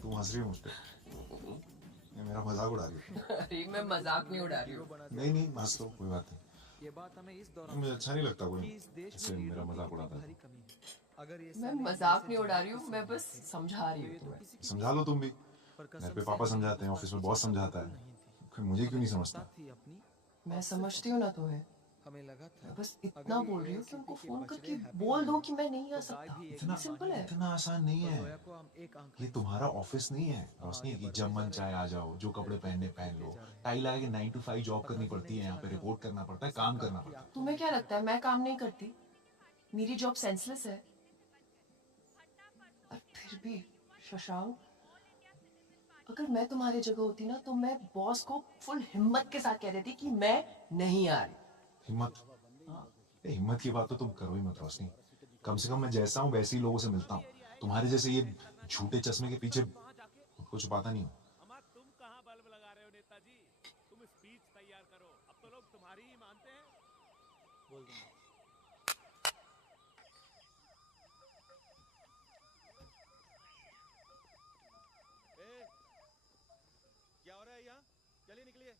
तुम हंस रही हो मुझ पे? ये मेरा मजाक उड़ा रही हो? अरे मैं मजाक नहीं उड़ा रही हूँ। नहीं हंस लो, कोई बात नहीं। ये बात हमें इस दौरान मुझे अच्छा नहीं लगता कोई कि इस देश ऐसे में मेरा मजाक उड़ाता है। अगर ये मैं मजाक नहीं उड़ा रही हूँ, मैं बस समझा रही हूँ तुम्हें। समझा लो तुम भी। घर पे पापा समझाते हैं, ऑफिस में बॉस समझाता है, फिर मुझे क्यों नहीं समझता? मैं समझती हूँ ना तुम्हें। हमें लगा था मैं बस इतना बोल रही हूँ कि उनको फोन करके बोल दो कि मैं नहीं आ सकता। इतना सिंपल है। इतना आसान नहीं है। ये तुम्हारा ऑफिस नहीं है रोशनी, की जब मन चाहे आ जाओ, जो कपड़े पहनने पहन लो। टाई लगा के 9 to 5 जॉब करनी पड़ती है, यहाँ पे रिपोर्ट करना पड़ता है, काम करना पड़ता है। तुम्हें क्या लगता है मैं काम नहीं करती? मेरी जॉब सेंसलेस है। और फिर भी शशांक, अगर मैं तुम्हारी जगह होती ना तो मैं बॉस को फुल हिम्मत के साथ कह देती कि मैं नहीं आ रही। हिम्मत? हिम्मत की बात तो तुम करो ही मत रोशनी। कम से कम मैं जैसा हूँ वैसे ही लोगों से मिलता हूँ। तुम्हारे जैसे ये झूठे चश्मे के पीछे कुछ पाता नहीं हूँ। तुम कहाँ बल्ब लगा रहे हो नेताजी? तुम स्पीच तैयार करो, अब तो लोग तुम्हारी ही मानते हैं। बोल दूंगा। क्या हो रहा है यहाँ? चलिए निकलिए।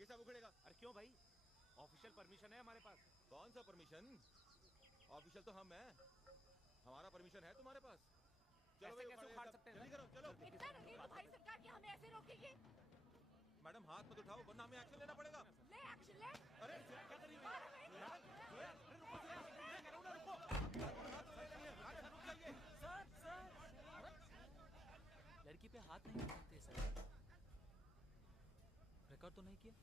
ये सब उखड़ेगा। अरे क्यों भाई? ऑफिशियल परमिशन है हमारे पास। कौन सा परमिशन? ऑफिशियल तो हम हैं। हमारा परमिशन है तुम्हारे पास? चलो भाई, कैसे उखाड़ सकते हैं? जल्दी करो, चलो। इतना नहीं तो भाई सरकार कि हमें ऐसे रोकेगी। मैडम हाथ मत उठाओ वरना हमें एक्शन लेना पड़ेगा। ले एक्शन ले। अरे क्या कर रही हो? लड़की पे हाथ नहीं उठाते सर। रिकॉर्ड तो नहीं किया?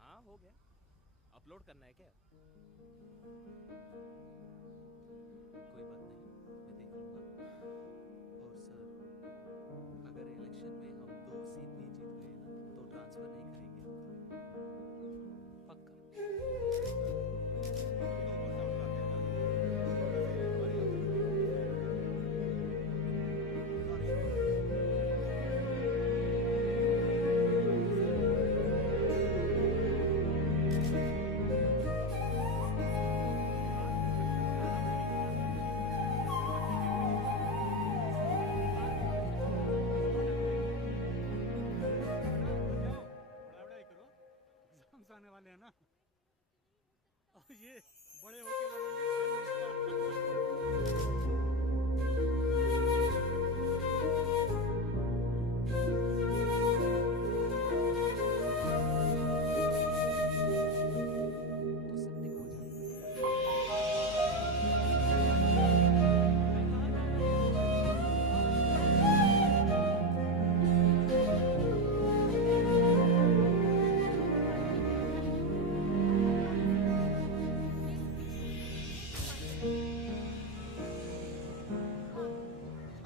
हाँ हो गया। अपलोड करना है क्या? कोई बात नहीं, मैं देख लूंगा। और सर, अगर इलेक्शन में हम 2 सीट भी जीत गए ना तो ट्रांसफर नहीं करेंगे पक्का। ये बड़े होके बनोगे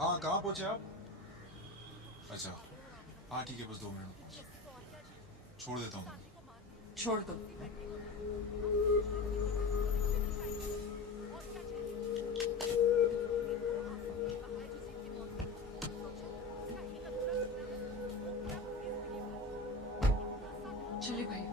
हाँ कहाँ पहुंचे आप? अच्छा हाँ ठीक है, बस 2 मिनट छोड़ देता हूँ। छोड़ दो। चलिए भाई।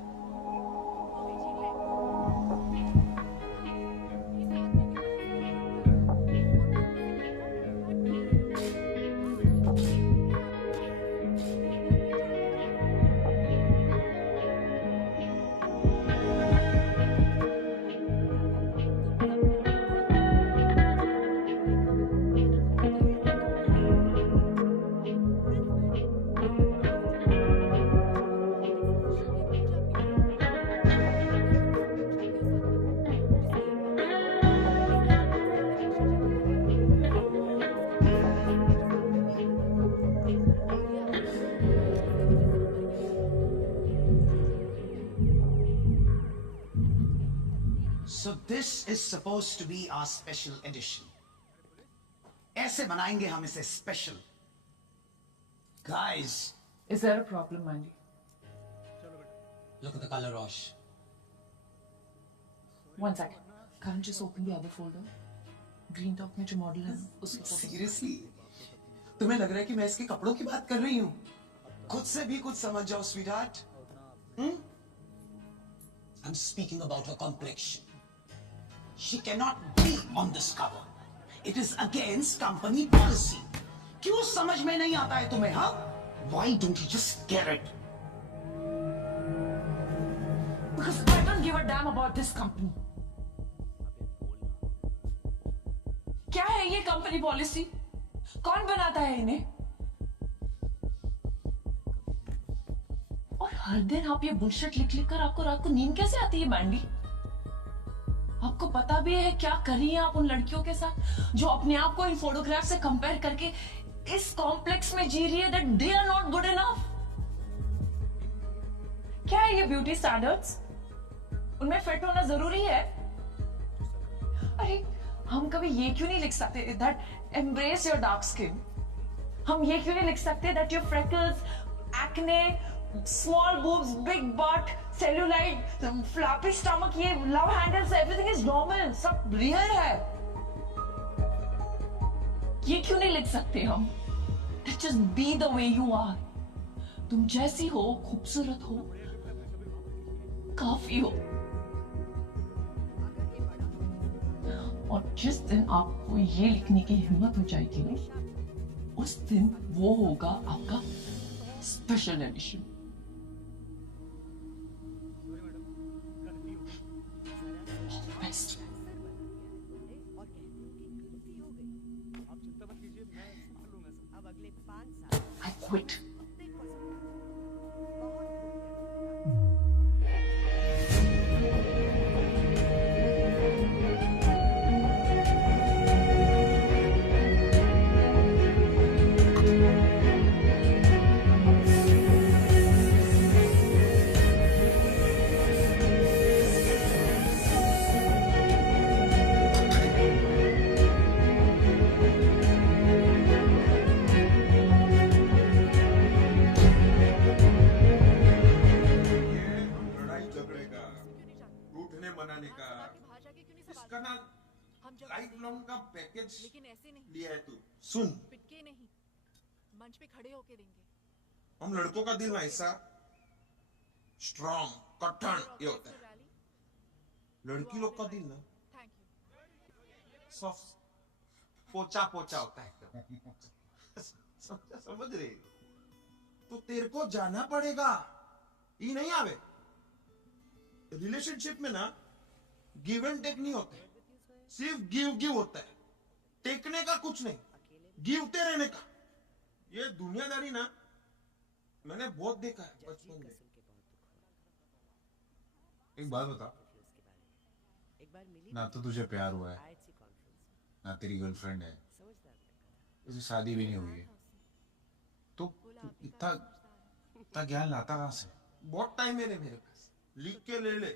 So this is supposed to be our special edition. ऐसे बनाएंगे हम इसे special. Guys, Is there a problem, Mandy? look at the color, Rosh. One second. Karan, just open the other folder. Green Talk में जो मॉडल है उसकी फोटो। Seriously? तुम्हें लग रहा है कि मैं इसके कपड़ों की बात कर रही हूँ? खुद से भी कुछ समझ जाओ, sweetheart. I'm speaking about her complexion. She cannot be on this cover. It is against company policy. क्यों समझ में नहीं आता है तुम्हें, हाँ? Why don't you just get it? Because I don't give a damn about this company. क्या है ये कंपनी पॉलिसी? कौन बनाता है इन्हें? और हर दिन आप ये बुलशिट लिख लिख कर आपको रात को नींद कैसे आती है, मैंडी? आपको पता भी है क्या कर रही हैं आप उन लड़कियों के साथ जो अपने आप को इन फोटोग्राफ से कंपेयर करके इस कॉम्प्लेक्स में जी रही है that they are not good enough? क्या है ये ब्यूटी स्टैंडर्ड्स? उनमें फिट होना जरूरी है? अरे हम कभी ये क्यों नहीं लिख सकते that embrace your dark skin? हम ये क्यों नहीं लिख सकते that your freckles, acne, small boobs, big butt, cellulite, floppy stomach, ये love handles, everything is normal, सब real है? ये क्यों नहीं लिख सकते हम? That just be the way you are. तुम जैसी हो, खूबसूरत हो, काफी हो। और जिस दिन आपको ये लिखने की हिम्मत हो जाएगी ना, उस दिन वो होगा आपका special edition. Best. I quit. लेकिन ऐसे नहीं लिया है तू। सुन, पिटके नहीं, मंच पे खड़े होके देंगे। हम लड़कों का दिल ना ऐसा स्ट्रॉन्ग, कठिन ये होता है। लड़की लोग का दिल ना सॉफ्ट, पोचा पोचा होता है एकदम। समझ रहे? तो तेरे को जाना पड़ेगा, ये नहीं आवे। रिलेशनशिप में ना गिव एंड टेक नहीं होते, सिर्फ गिव गिव होता है, टेकने का कुछ नहीं, गिवते रहने का। ये दुनियादारी ना मैंने बहुत देखा है बचपन में। एक बात बता, ना तो तुझे प्यार हुआ है, ना तेरी गर्लफ्रेंड है, तुझे शादी भी नहीं हुई है, तो इतना इतना ज्ञान लाता कहाँ से? बहुत टाइम है रे मेरे पास, लिख के ले ले।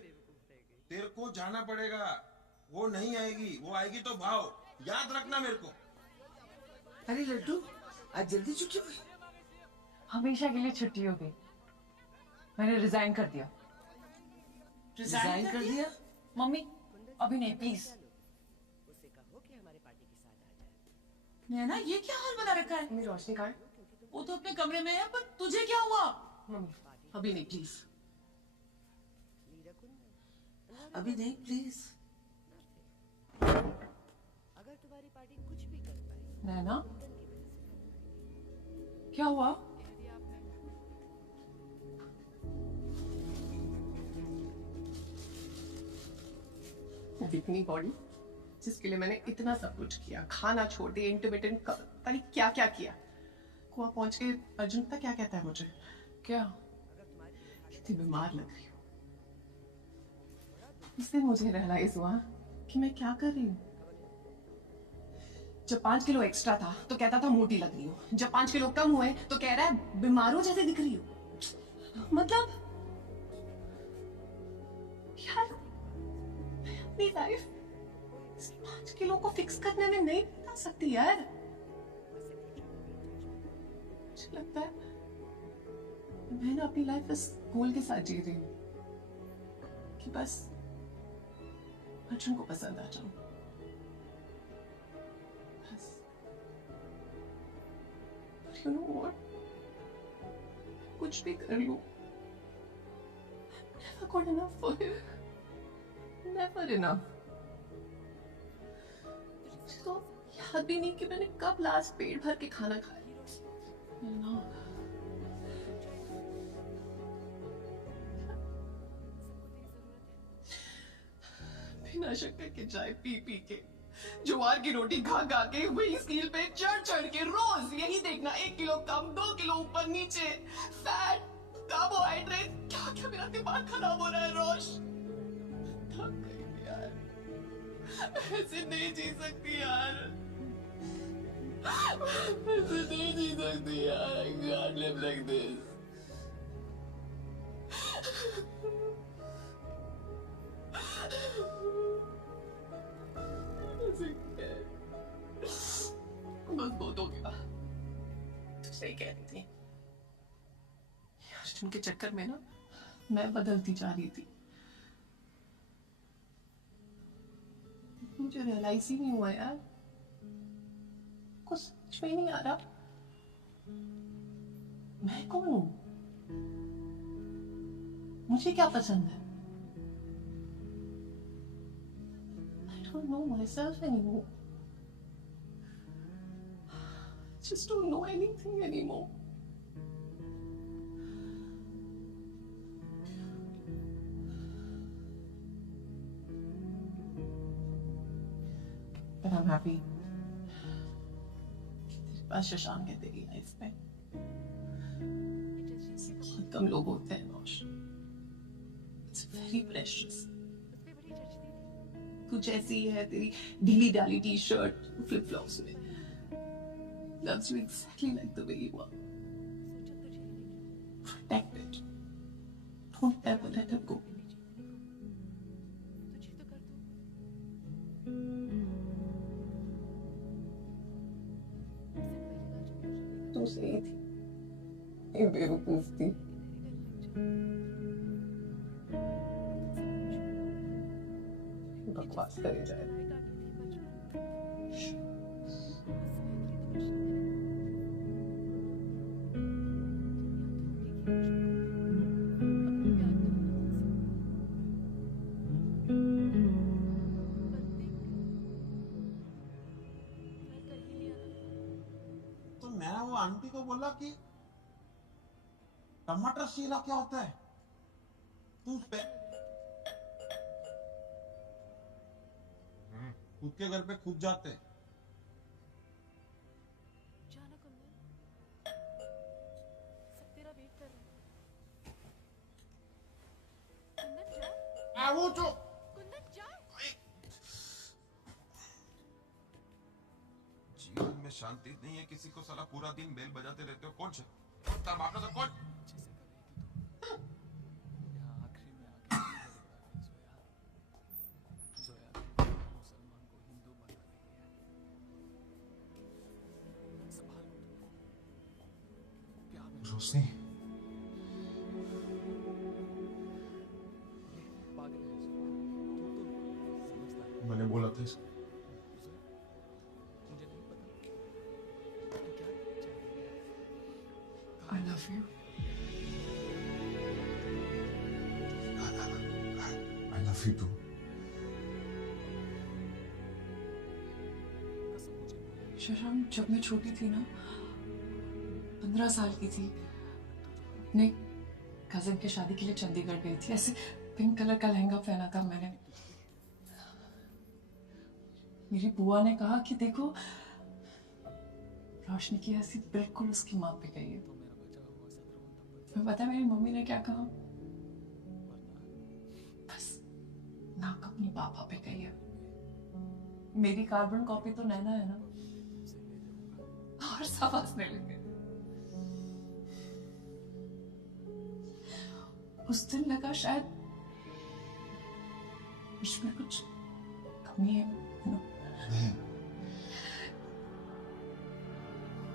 तेरे को जाना पड़ेगा, वो नहीं आएगी, वो आएगी तो भाव, याद रखना मेरे को। अरे लड्डू, आज जल्दी छुट्टी हुई? हमेशा के लिए छुट्टी हो गई। मैंने रिजाइन कर दिया। रिजाइन कर दिया? मम्मी अभी नहीं, प्लीज। नैना, ये क्या हाल बना रखा है? मेरी रोशनी कहाँ है? वो तो अपने कमरे में है, पर तुझे क्या हुआ? मम्मी अभी नहीं, प्लीज। अभी नहीं, प्लीज। अगर तुम्हारी पार्टी कुछ भी कर पाए, नैना क्या हुआ? इतनी बॉडी जिसके लिए मैंने इतना सब कुछ किया, खाना छोड़ दिया, इंटरमिटेंट पता नहीं क्या क्या किया। कुआ पहुंच के अर्जुन पता क्या कहता है मुझे? क्या? कितनी बीमार लग रही हूँ। इस दिन मुझे रियलाइज हुआ कि मैं क्या कर रही हूँ। जब 5 किलो एक्स्ट्रा था तो कहता था मोटी लग रही हूँ, जब 5 किलो कम हुए तो कह रहा है बीमारों जैसे दिख रही हूँ। मतलब यार, मैं अपनी लाइफ 5 किलो को फिक्स करने में नहीं बता सकती यार। मुझे लगता है मैं ना अपनी लाइफ इस गोल के साथ जी रही हूँ कि बस अर्जुन को पसंद आ जाऊं। बस। But you know what? कुछ भी कर लूं, I've never got enough for him. Never enough. मुझे तो याद भी नहीं कि मैंने कब लास्ट पेट भर के खाना खाया। You know? बिना शक्कर के चाय पी पी के, ज्वार की रोटी खा खा के, वही स्टील पे चढ़ चढ़ के रोज यही देखना, 1 किलो कम, 2 किलो ऊपर नीचे, फैट, कार्बोहाइड्रेट, क्या क्या मेरा दिमाग खराब हो रहा है रोश। थक गई यार, ऐसे नहीं जी सकती यार, ऐसे नहीं जी सकती यार। I can't live like this. बस बहुत हो गया। तो सही कह रही थी, अर्जुन के चक्कर में ना मैं बदलती जा रही थी। मुझे रियलाइज ही नहीं हुआ यार, कुछ समझ में ही नहीं आ रहा मैं कौन हूं, मुझे क्या पसंद है। I don't know myself anymore. Just don't know anything anymore. But I'm happy. तेरे पास शशांक है तेरी लाइफ में। बहुत कम लोग होते हैं रोश। It's very precious. कुछ ऐसी है तेरी ढीली डाली टी शर्ट, फ्लिप फ्लॉप्स में। Loves you exactly like the way you are. Protect it. Don't ever let it go. तू सही थी, ये बेवकूफ थी। बकवास करे जाए। तो मैं वो आंटी को बोला कि टमाटर शीला क्या होता है, तू खुद के घर पे खुद जाते हैं। जाना कुंदन, सब तेरा वेट कर रहे हैं। कुंदन जा। वो जो कुंदन जा। जीवन में शांति नहीं है किसी को, साला पूरा दिन बेल बजाते रहते हो। कौन से बाप का कौन? रोशनी, मैंने बोला था इसको। I love you. I love you too. Shashank, जब मैं छोटी थी ना, 15 साल की थी, अपने कजिन की शादी के लिए चंडीगढ़ गई थी। ऐसे पिंक कलर का लहंगा पहना था मैंने। मेरी बुआ ने कहा कि देखो, रोशनी की हंसी बिल्कुल उसकी माँ पे गई है। मैं पता है मेरी मम्मी ने क्या कहा? बस नाक अपनी पापा पे गई है। मेरी कार्बन कॉपी तो नैना है ना। और सब हंसने लगे। उस दिन लगा शायद मुझमें कुछ कमी है।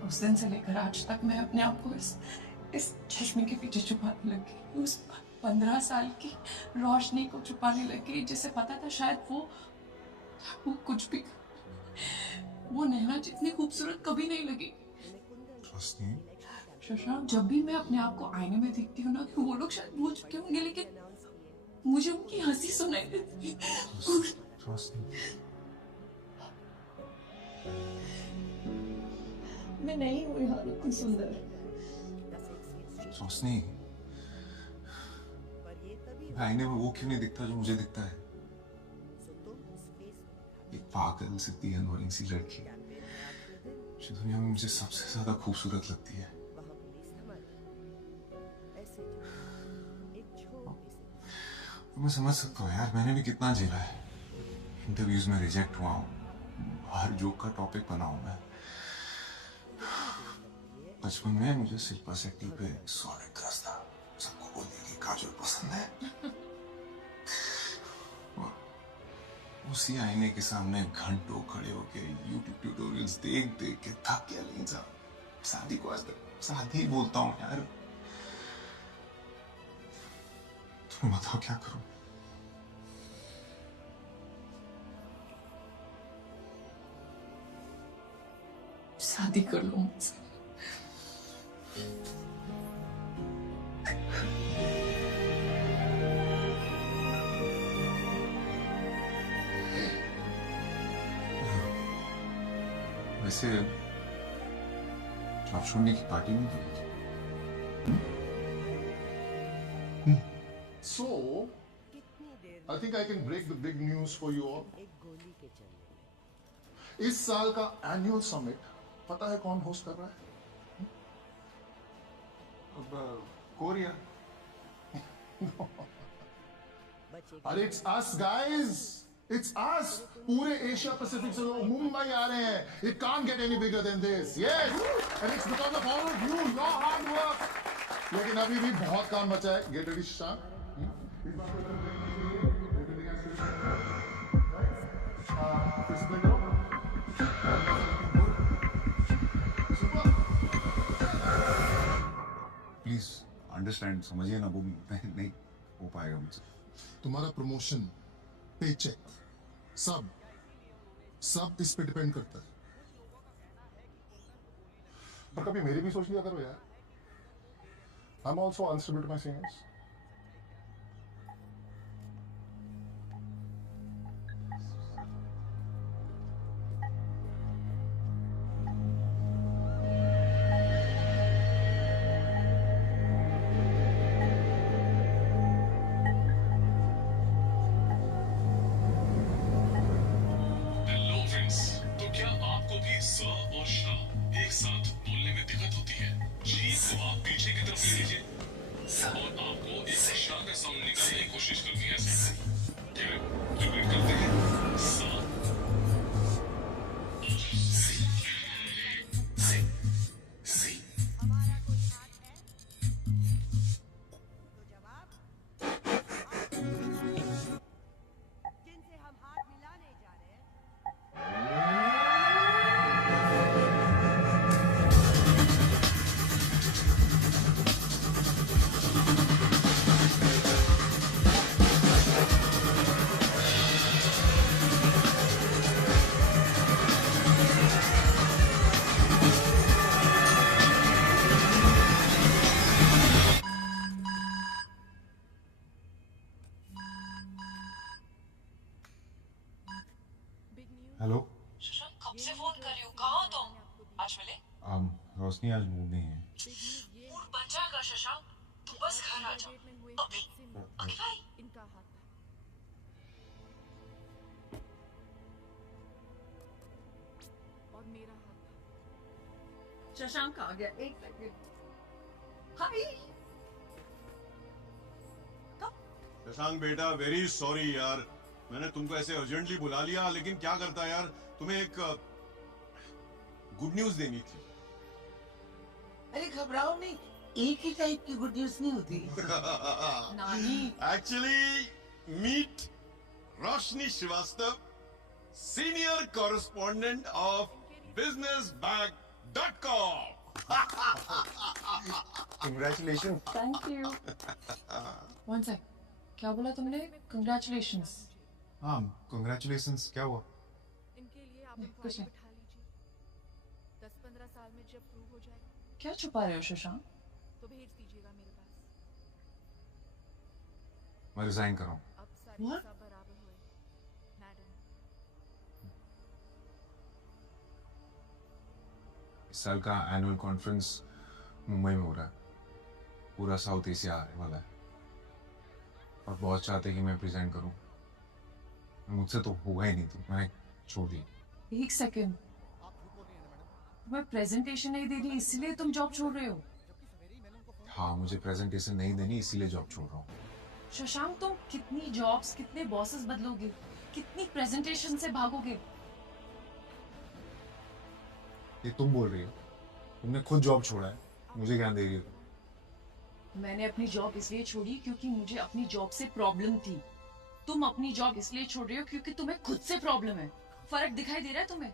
उस दिन से लेकर आज तक मैं अपने आप को इस चश्मे के पीछे छुपाने लगी। उस 15 साल की रोशनी को छुपाने लगी, जिसे पता था शायद वो कुछ भी, वो नैना जितनी खूबसूरत कभी नहीं लगी। शशांक, जब भी मैं अपने आप को आईने में देखती हूँ ना, तो वो लोग शायद भूल चुके होंगे, लेकिन मुझे उनकी हंसी सुनाई देती है। मैं नहीं हूँ यहाँ इतनी सुंदर। रोशनी, आईने में वो क्यों नहीं दिखता जो मुझे दिखता है? एक पागल सी अनोइंग सी लड़की जो दुनिया में मुझे सबसे ज्यादा खूबसूरत लगती है। मैं समझ सकता हूँ यार, मैंने भी कितना झेला है। इंटरव्यूज में रिजेक्ट हुआ हूँ, हर जोक का टॉपिक बना हूं मैं। बचपन में मुझे शिल्पा शेट्टी पे सॉलिड क्रश था। सबको बोलने की काजोल पसंद है। उसी आईने के सामने घंटों खड़े होके यूट्यूब ट्यूटोरियल्स देख देख के थक गया। लेकिन शादी को आज तक शादी ही बोलता हूँ यार। तुम बताओ क्या करूं? शादी कर लो मुझसे। वैसे आप छोड़ने की पार्टी में गई थी? So, I think I can break the big news for you all. इस साल का एनुअल समिट पता है कौन होस्ट कर रहा है? कोरिया। अरे it's us guys, it's us. पूरे एशिया पैसिफिक से लोग मुंबई आ रहे हैं। It can't get any bigger than this. Yes, and it's because of all of you, your hard work. लेकिन अभी भी बहुत काम बचा है। Get ready, Shashank. Please understand, समझिए ना, वो नहीं हो पाएगा मुझसे। तुम्हारा प्रमोशन, पेचेक, सब इस पे डिपेंड करता है। पर कभी मेरी भी सोच लिया करो यार। I'm also answerable to my seniors. Hello. Shashank कब से फोन कर रही हो, कहाँ हो तुम? आज मिले? रोशनी आज मूड नहीं है। मूड बन जाएगा शशांक, तू बस घर आ जा अभी। Okay bye. इनका हाथ था और मेरा हाथ था। शशांक आ गया, एक सेकंड। हाय। शशांक बेटा, वेरी सॉरी यार, मैंने तुमको ऐसे अर्जेंटली बुला लिया, लेकिन क्या करता यार, तुम्हें एक गुड न्यूज देनी थी। अरे घबराओ नहीं, एक ही टाइप की गुड न्यूज नहीं होती। नानी। Actually meet Roshni Srivastava, senior correspondent of businessbag.com। Congratulations। Thank you. One sec, क्या बोला तुमने? कंग्रेचुलेशंस। हाँ, congratulations। क्या हुआ? इनके लिए आप नहीं, कुछ नहीं। बिठा लीजिए। 10-15 साल में जब प्रूव हो जाएगा क्या छुपा रहे हो शशांक? तो भेज दीजिएगा मेरे पास। मैं रिजाइन कर रहा हूँ। अब सारे What? सब बराबर हुए मैडम। इस साल का एनुअल कॉन्फ्रेंस मुंबई में हो रहा है। पूरा साउथ एशिया आने वाला है और बहुत चाहते हैं कि मैं प्रेजेंट करूं। मुझसे तो होगा ही नहीं, तो मैंने छोड़ दी। एक सेकंड, तुम्हें प्रेजेंटेशन नहीं दे रही इसलिए तुम जॉब छोड़ रहे हो? हाँ, मुझे प्रेजेंटेशन नहीं देनी, इसीलिए जॉब छोड़ रहा हूँ। शशांक, तुम कितनी जॉब्स, कितने बॉसेस बदलोगे, कितनी प्रेजेंटेशन से भागोगे? ये तुम बोल रही हो? तुमने खुद जॉब छोड़ा है, मुझे ज्ञान दे रही हो? मैंने अपनी जॉब इसलिए छोड़ी क्योंकि मुझे अपनी जॉब से प्रॉब्लम थी। तुम अपनी जॉब इसलिए छोड़ रहे हो क्योंकि तुम्हें खुद से प्रॉब्लम है। फर्क दिखाई दे रहा है तुम्हें?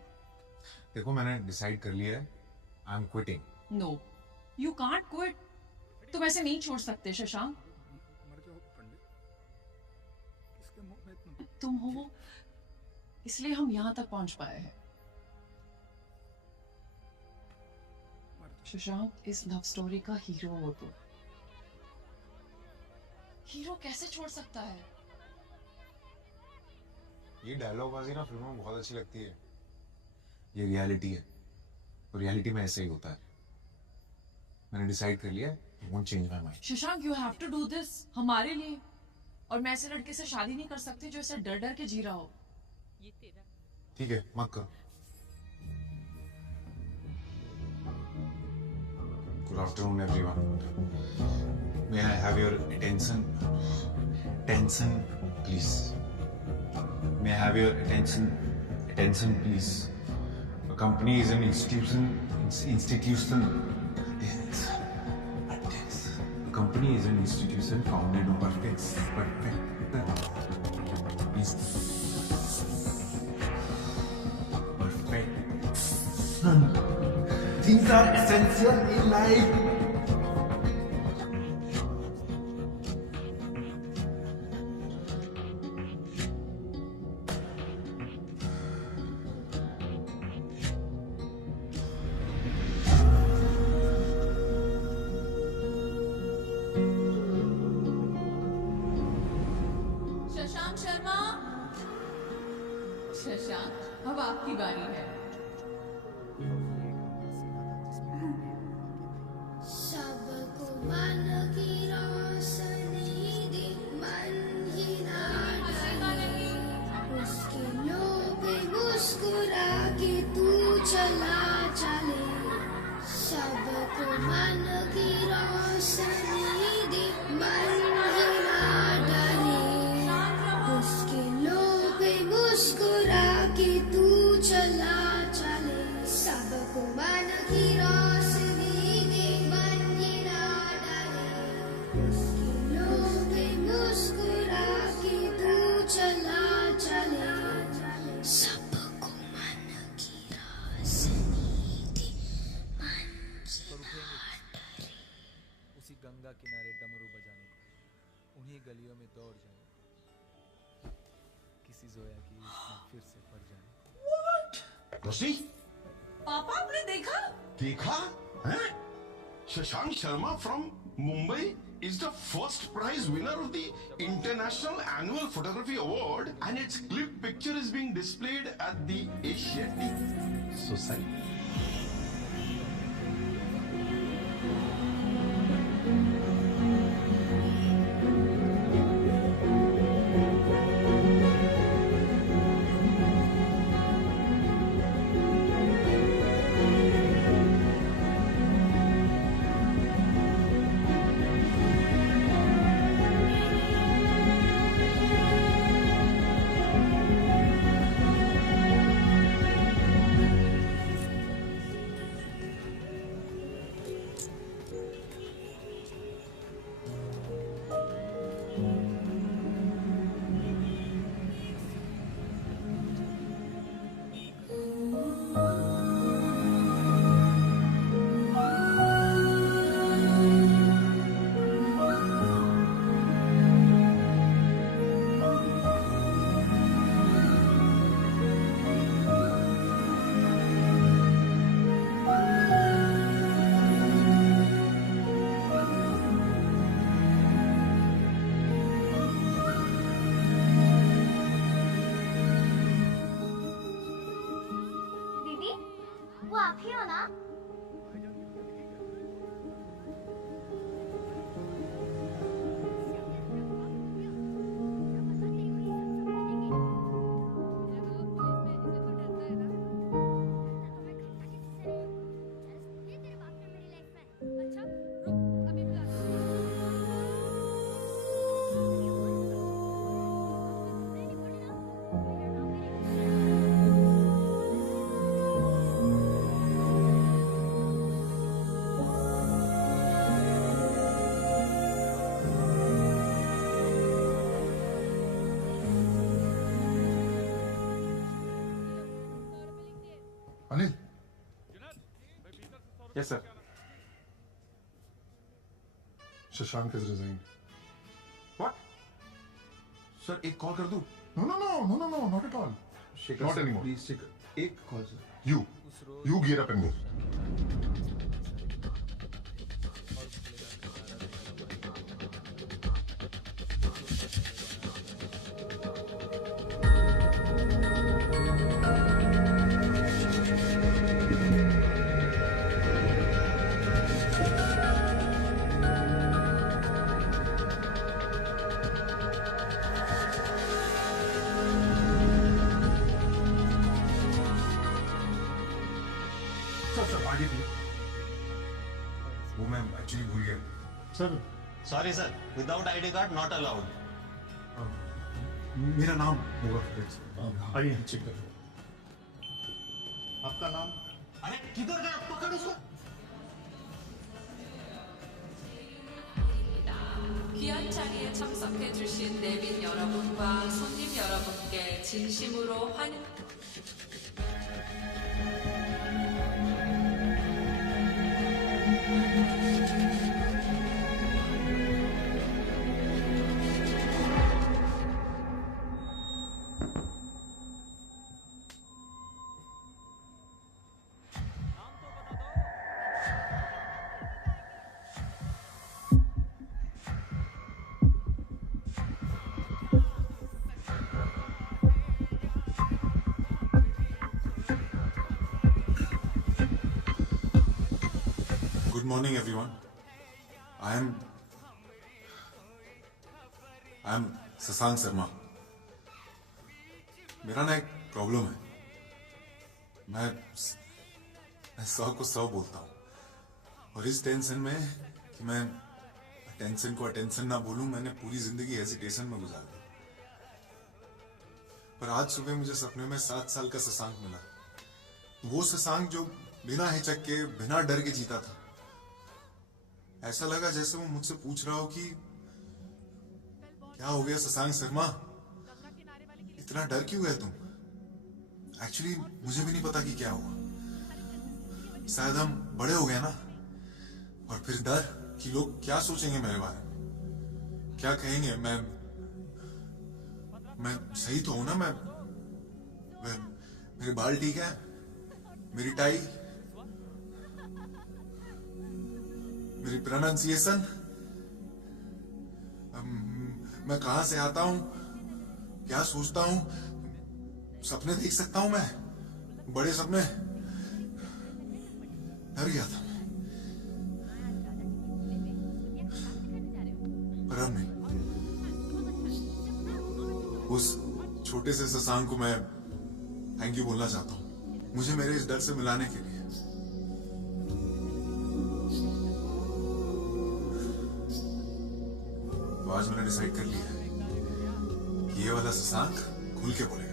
देखो, मैंने डिसाइड कर लिया है, I am quitting. No, you can't quit. तुम ऐसे नहीं छोड़ सकते शशांक। तुम हो इसलिए हम यहाँ तक पहुंच पाए हैं। शशांक, इस लव स्टोरी का हीरो हो तुम। हीरो कैसे छोड़ सकता है? ये डायलॉग बाजी ना फिल्मों में बहुत अच्छी लगती है, ये रियलिटी है, और रियलिटी में ऐसे ही होता है। मैंने डिसाइड कर लिया, won't change my mind. Shashank, you have to do this हमारे लिए। और मैं ऐसे लड़के से शादी नहीं कर सकती जो ऐसे डर डर के जी रहा हो। ये तेरा ठीक है, मत करो। Good afternoon everyone. May I have your attention please? May I have your attention please? A company is an institution. A company is an institution founded on perfect. Things are essential in life. Shashank Sharma, Shashank, अब आपकी बारी है। सबको मन की रोशनी दे, मन ही ना डरे, उसके लोग मुस्कुरा के तू चला चले। सबको मन की रोशनी दे, मन ही ना डरे, उसके लोग मुस्कुरा के तू चला चले। सबको मन की रोशनी दे, मन ही ना डरे, उसके लोग मुस्कुरा के तू चला चले। सबको मन की रोशनी दे, मन ही ना डरे। उसी गंगा किनारे डमरू बजाने, उन्हीं गलियों में दौड़ जाए, किसी जोया की इश्क में फिर से पड़ जाए। रोशनी, पापा, आपने देखा? देखा है? Shashank Sharma from Mumbai is the first prize winner of the International Annual Photography Award, and its clip picture is being displayed at the Asiatic Society. वो आप ही हो ना? Anil yes sir Shashank has resigned. What? Sir एक कॉल कर दूं? No, not at all. Shekhar, Not sir, anymore. Please, Shekhar. एक call sir. You gear up and go. Sir आगे भी वो मैं एक्चुअली भूल गया sir. Sorry sir, without ID card not allowed. मेरा नाम होगा आइए चेक कर. आपका नाम? अरे किधर गया? पकड़ उसको. 귀한 자리에 참석해주신 내빈 여러분과 손님 여러분께 진심으로 환영. Good morning, everyone. I am Shashank Sharma. मेरा ना एक प्रॉब्लम है. मैं 100 को 100 बोलता हूँ और इस टेंशन में कि मैं टेंशन को अटेंशन ना बोलूं, मैंने पूरी जिंदगी हेजिटेशन में गुजार दी. पर आज सुबह मुझे सपने में 7 साल का शशांक मिला. वो शशांक जो बिना हिचक के, बिना डर के जीता था. ऐसा लगा जैसे वो मुझसे पूछ रहा हो कि क्या हो गया शशांक शर्मा, इतना डर क्यों गए तुम. एक्चुअली मुझे भी नहीं पता कि क्या हुआ. शायद हम बड़े हो गए ना, और फिर डर कि लोग क्या सोचेंगे मेरे बारे में, क्या कहेंगे. मैं सही तो हूं ना. मैं मेरे बाल ठीक है, मेरी टाई, मेरी प्रोनाउंसिएशन, मैं कहां से आता हूं, क्या सोचता हूं, सपने देख सकता हूं मैं, बड़े सपने। डर गया था मैं, पर अब नहीं। उस छोटे से शशांक को मैं थैंक यू बोलना चाहता हूं, मुझे मेरे इस डर से मिलाने के लिए। तो आज मैंने डिसाइड कर लिया है कि ये वाला शशांक खुल के बोलेगा।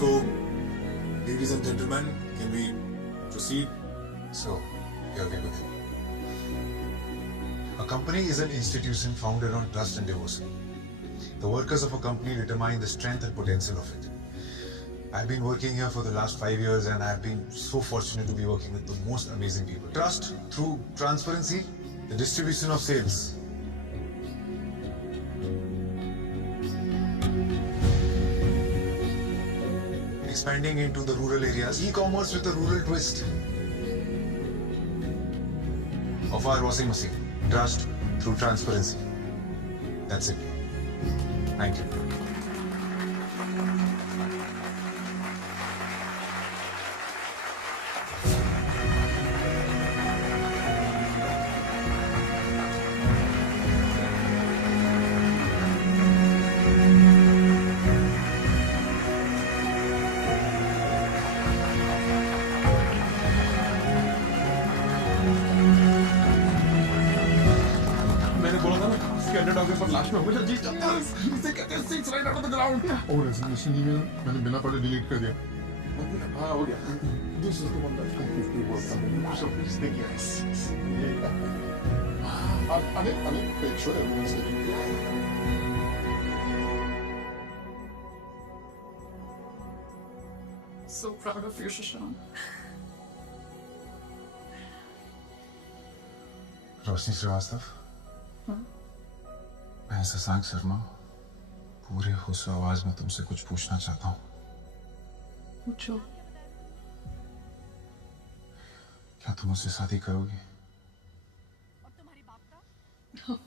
So, ladies and gentlemen, can we proceed? So, here we begin. A company is an institution founded on trust and devotion. The workers of a company determine the strength and potential of it. I've been working here for the last 5 years and I've been so fortunate to be working with the most amazing people. Trust through transparency, the distribution of sales. Expanding into the rural areas, e-commerce with a rural twist of our washing machine. Trust through transparency. That's it. Thank you. मैंने बोला था ना, इसके अंडरडॉग पर लास्ट में हमेशा जीत जाता है। इसे कहते हैं six right out of the ground. और रेजिग्नेशन ईमेल मैंने बिना पढ़े डिलीट कर दिया। हाँ हो गया। This is the one that completely worked on me. So please take yes. Anil, make sure everyone's getting it. So proud of you, Shashank. रोशनी श्रीवास्तव, मैं शशांक शर्मा पूरे होश आवाज में तुमसे कुछ पूछना चाहता हूँ। पूछो। क्या तुम मुझसे शादी करोगी? Oh,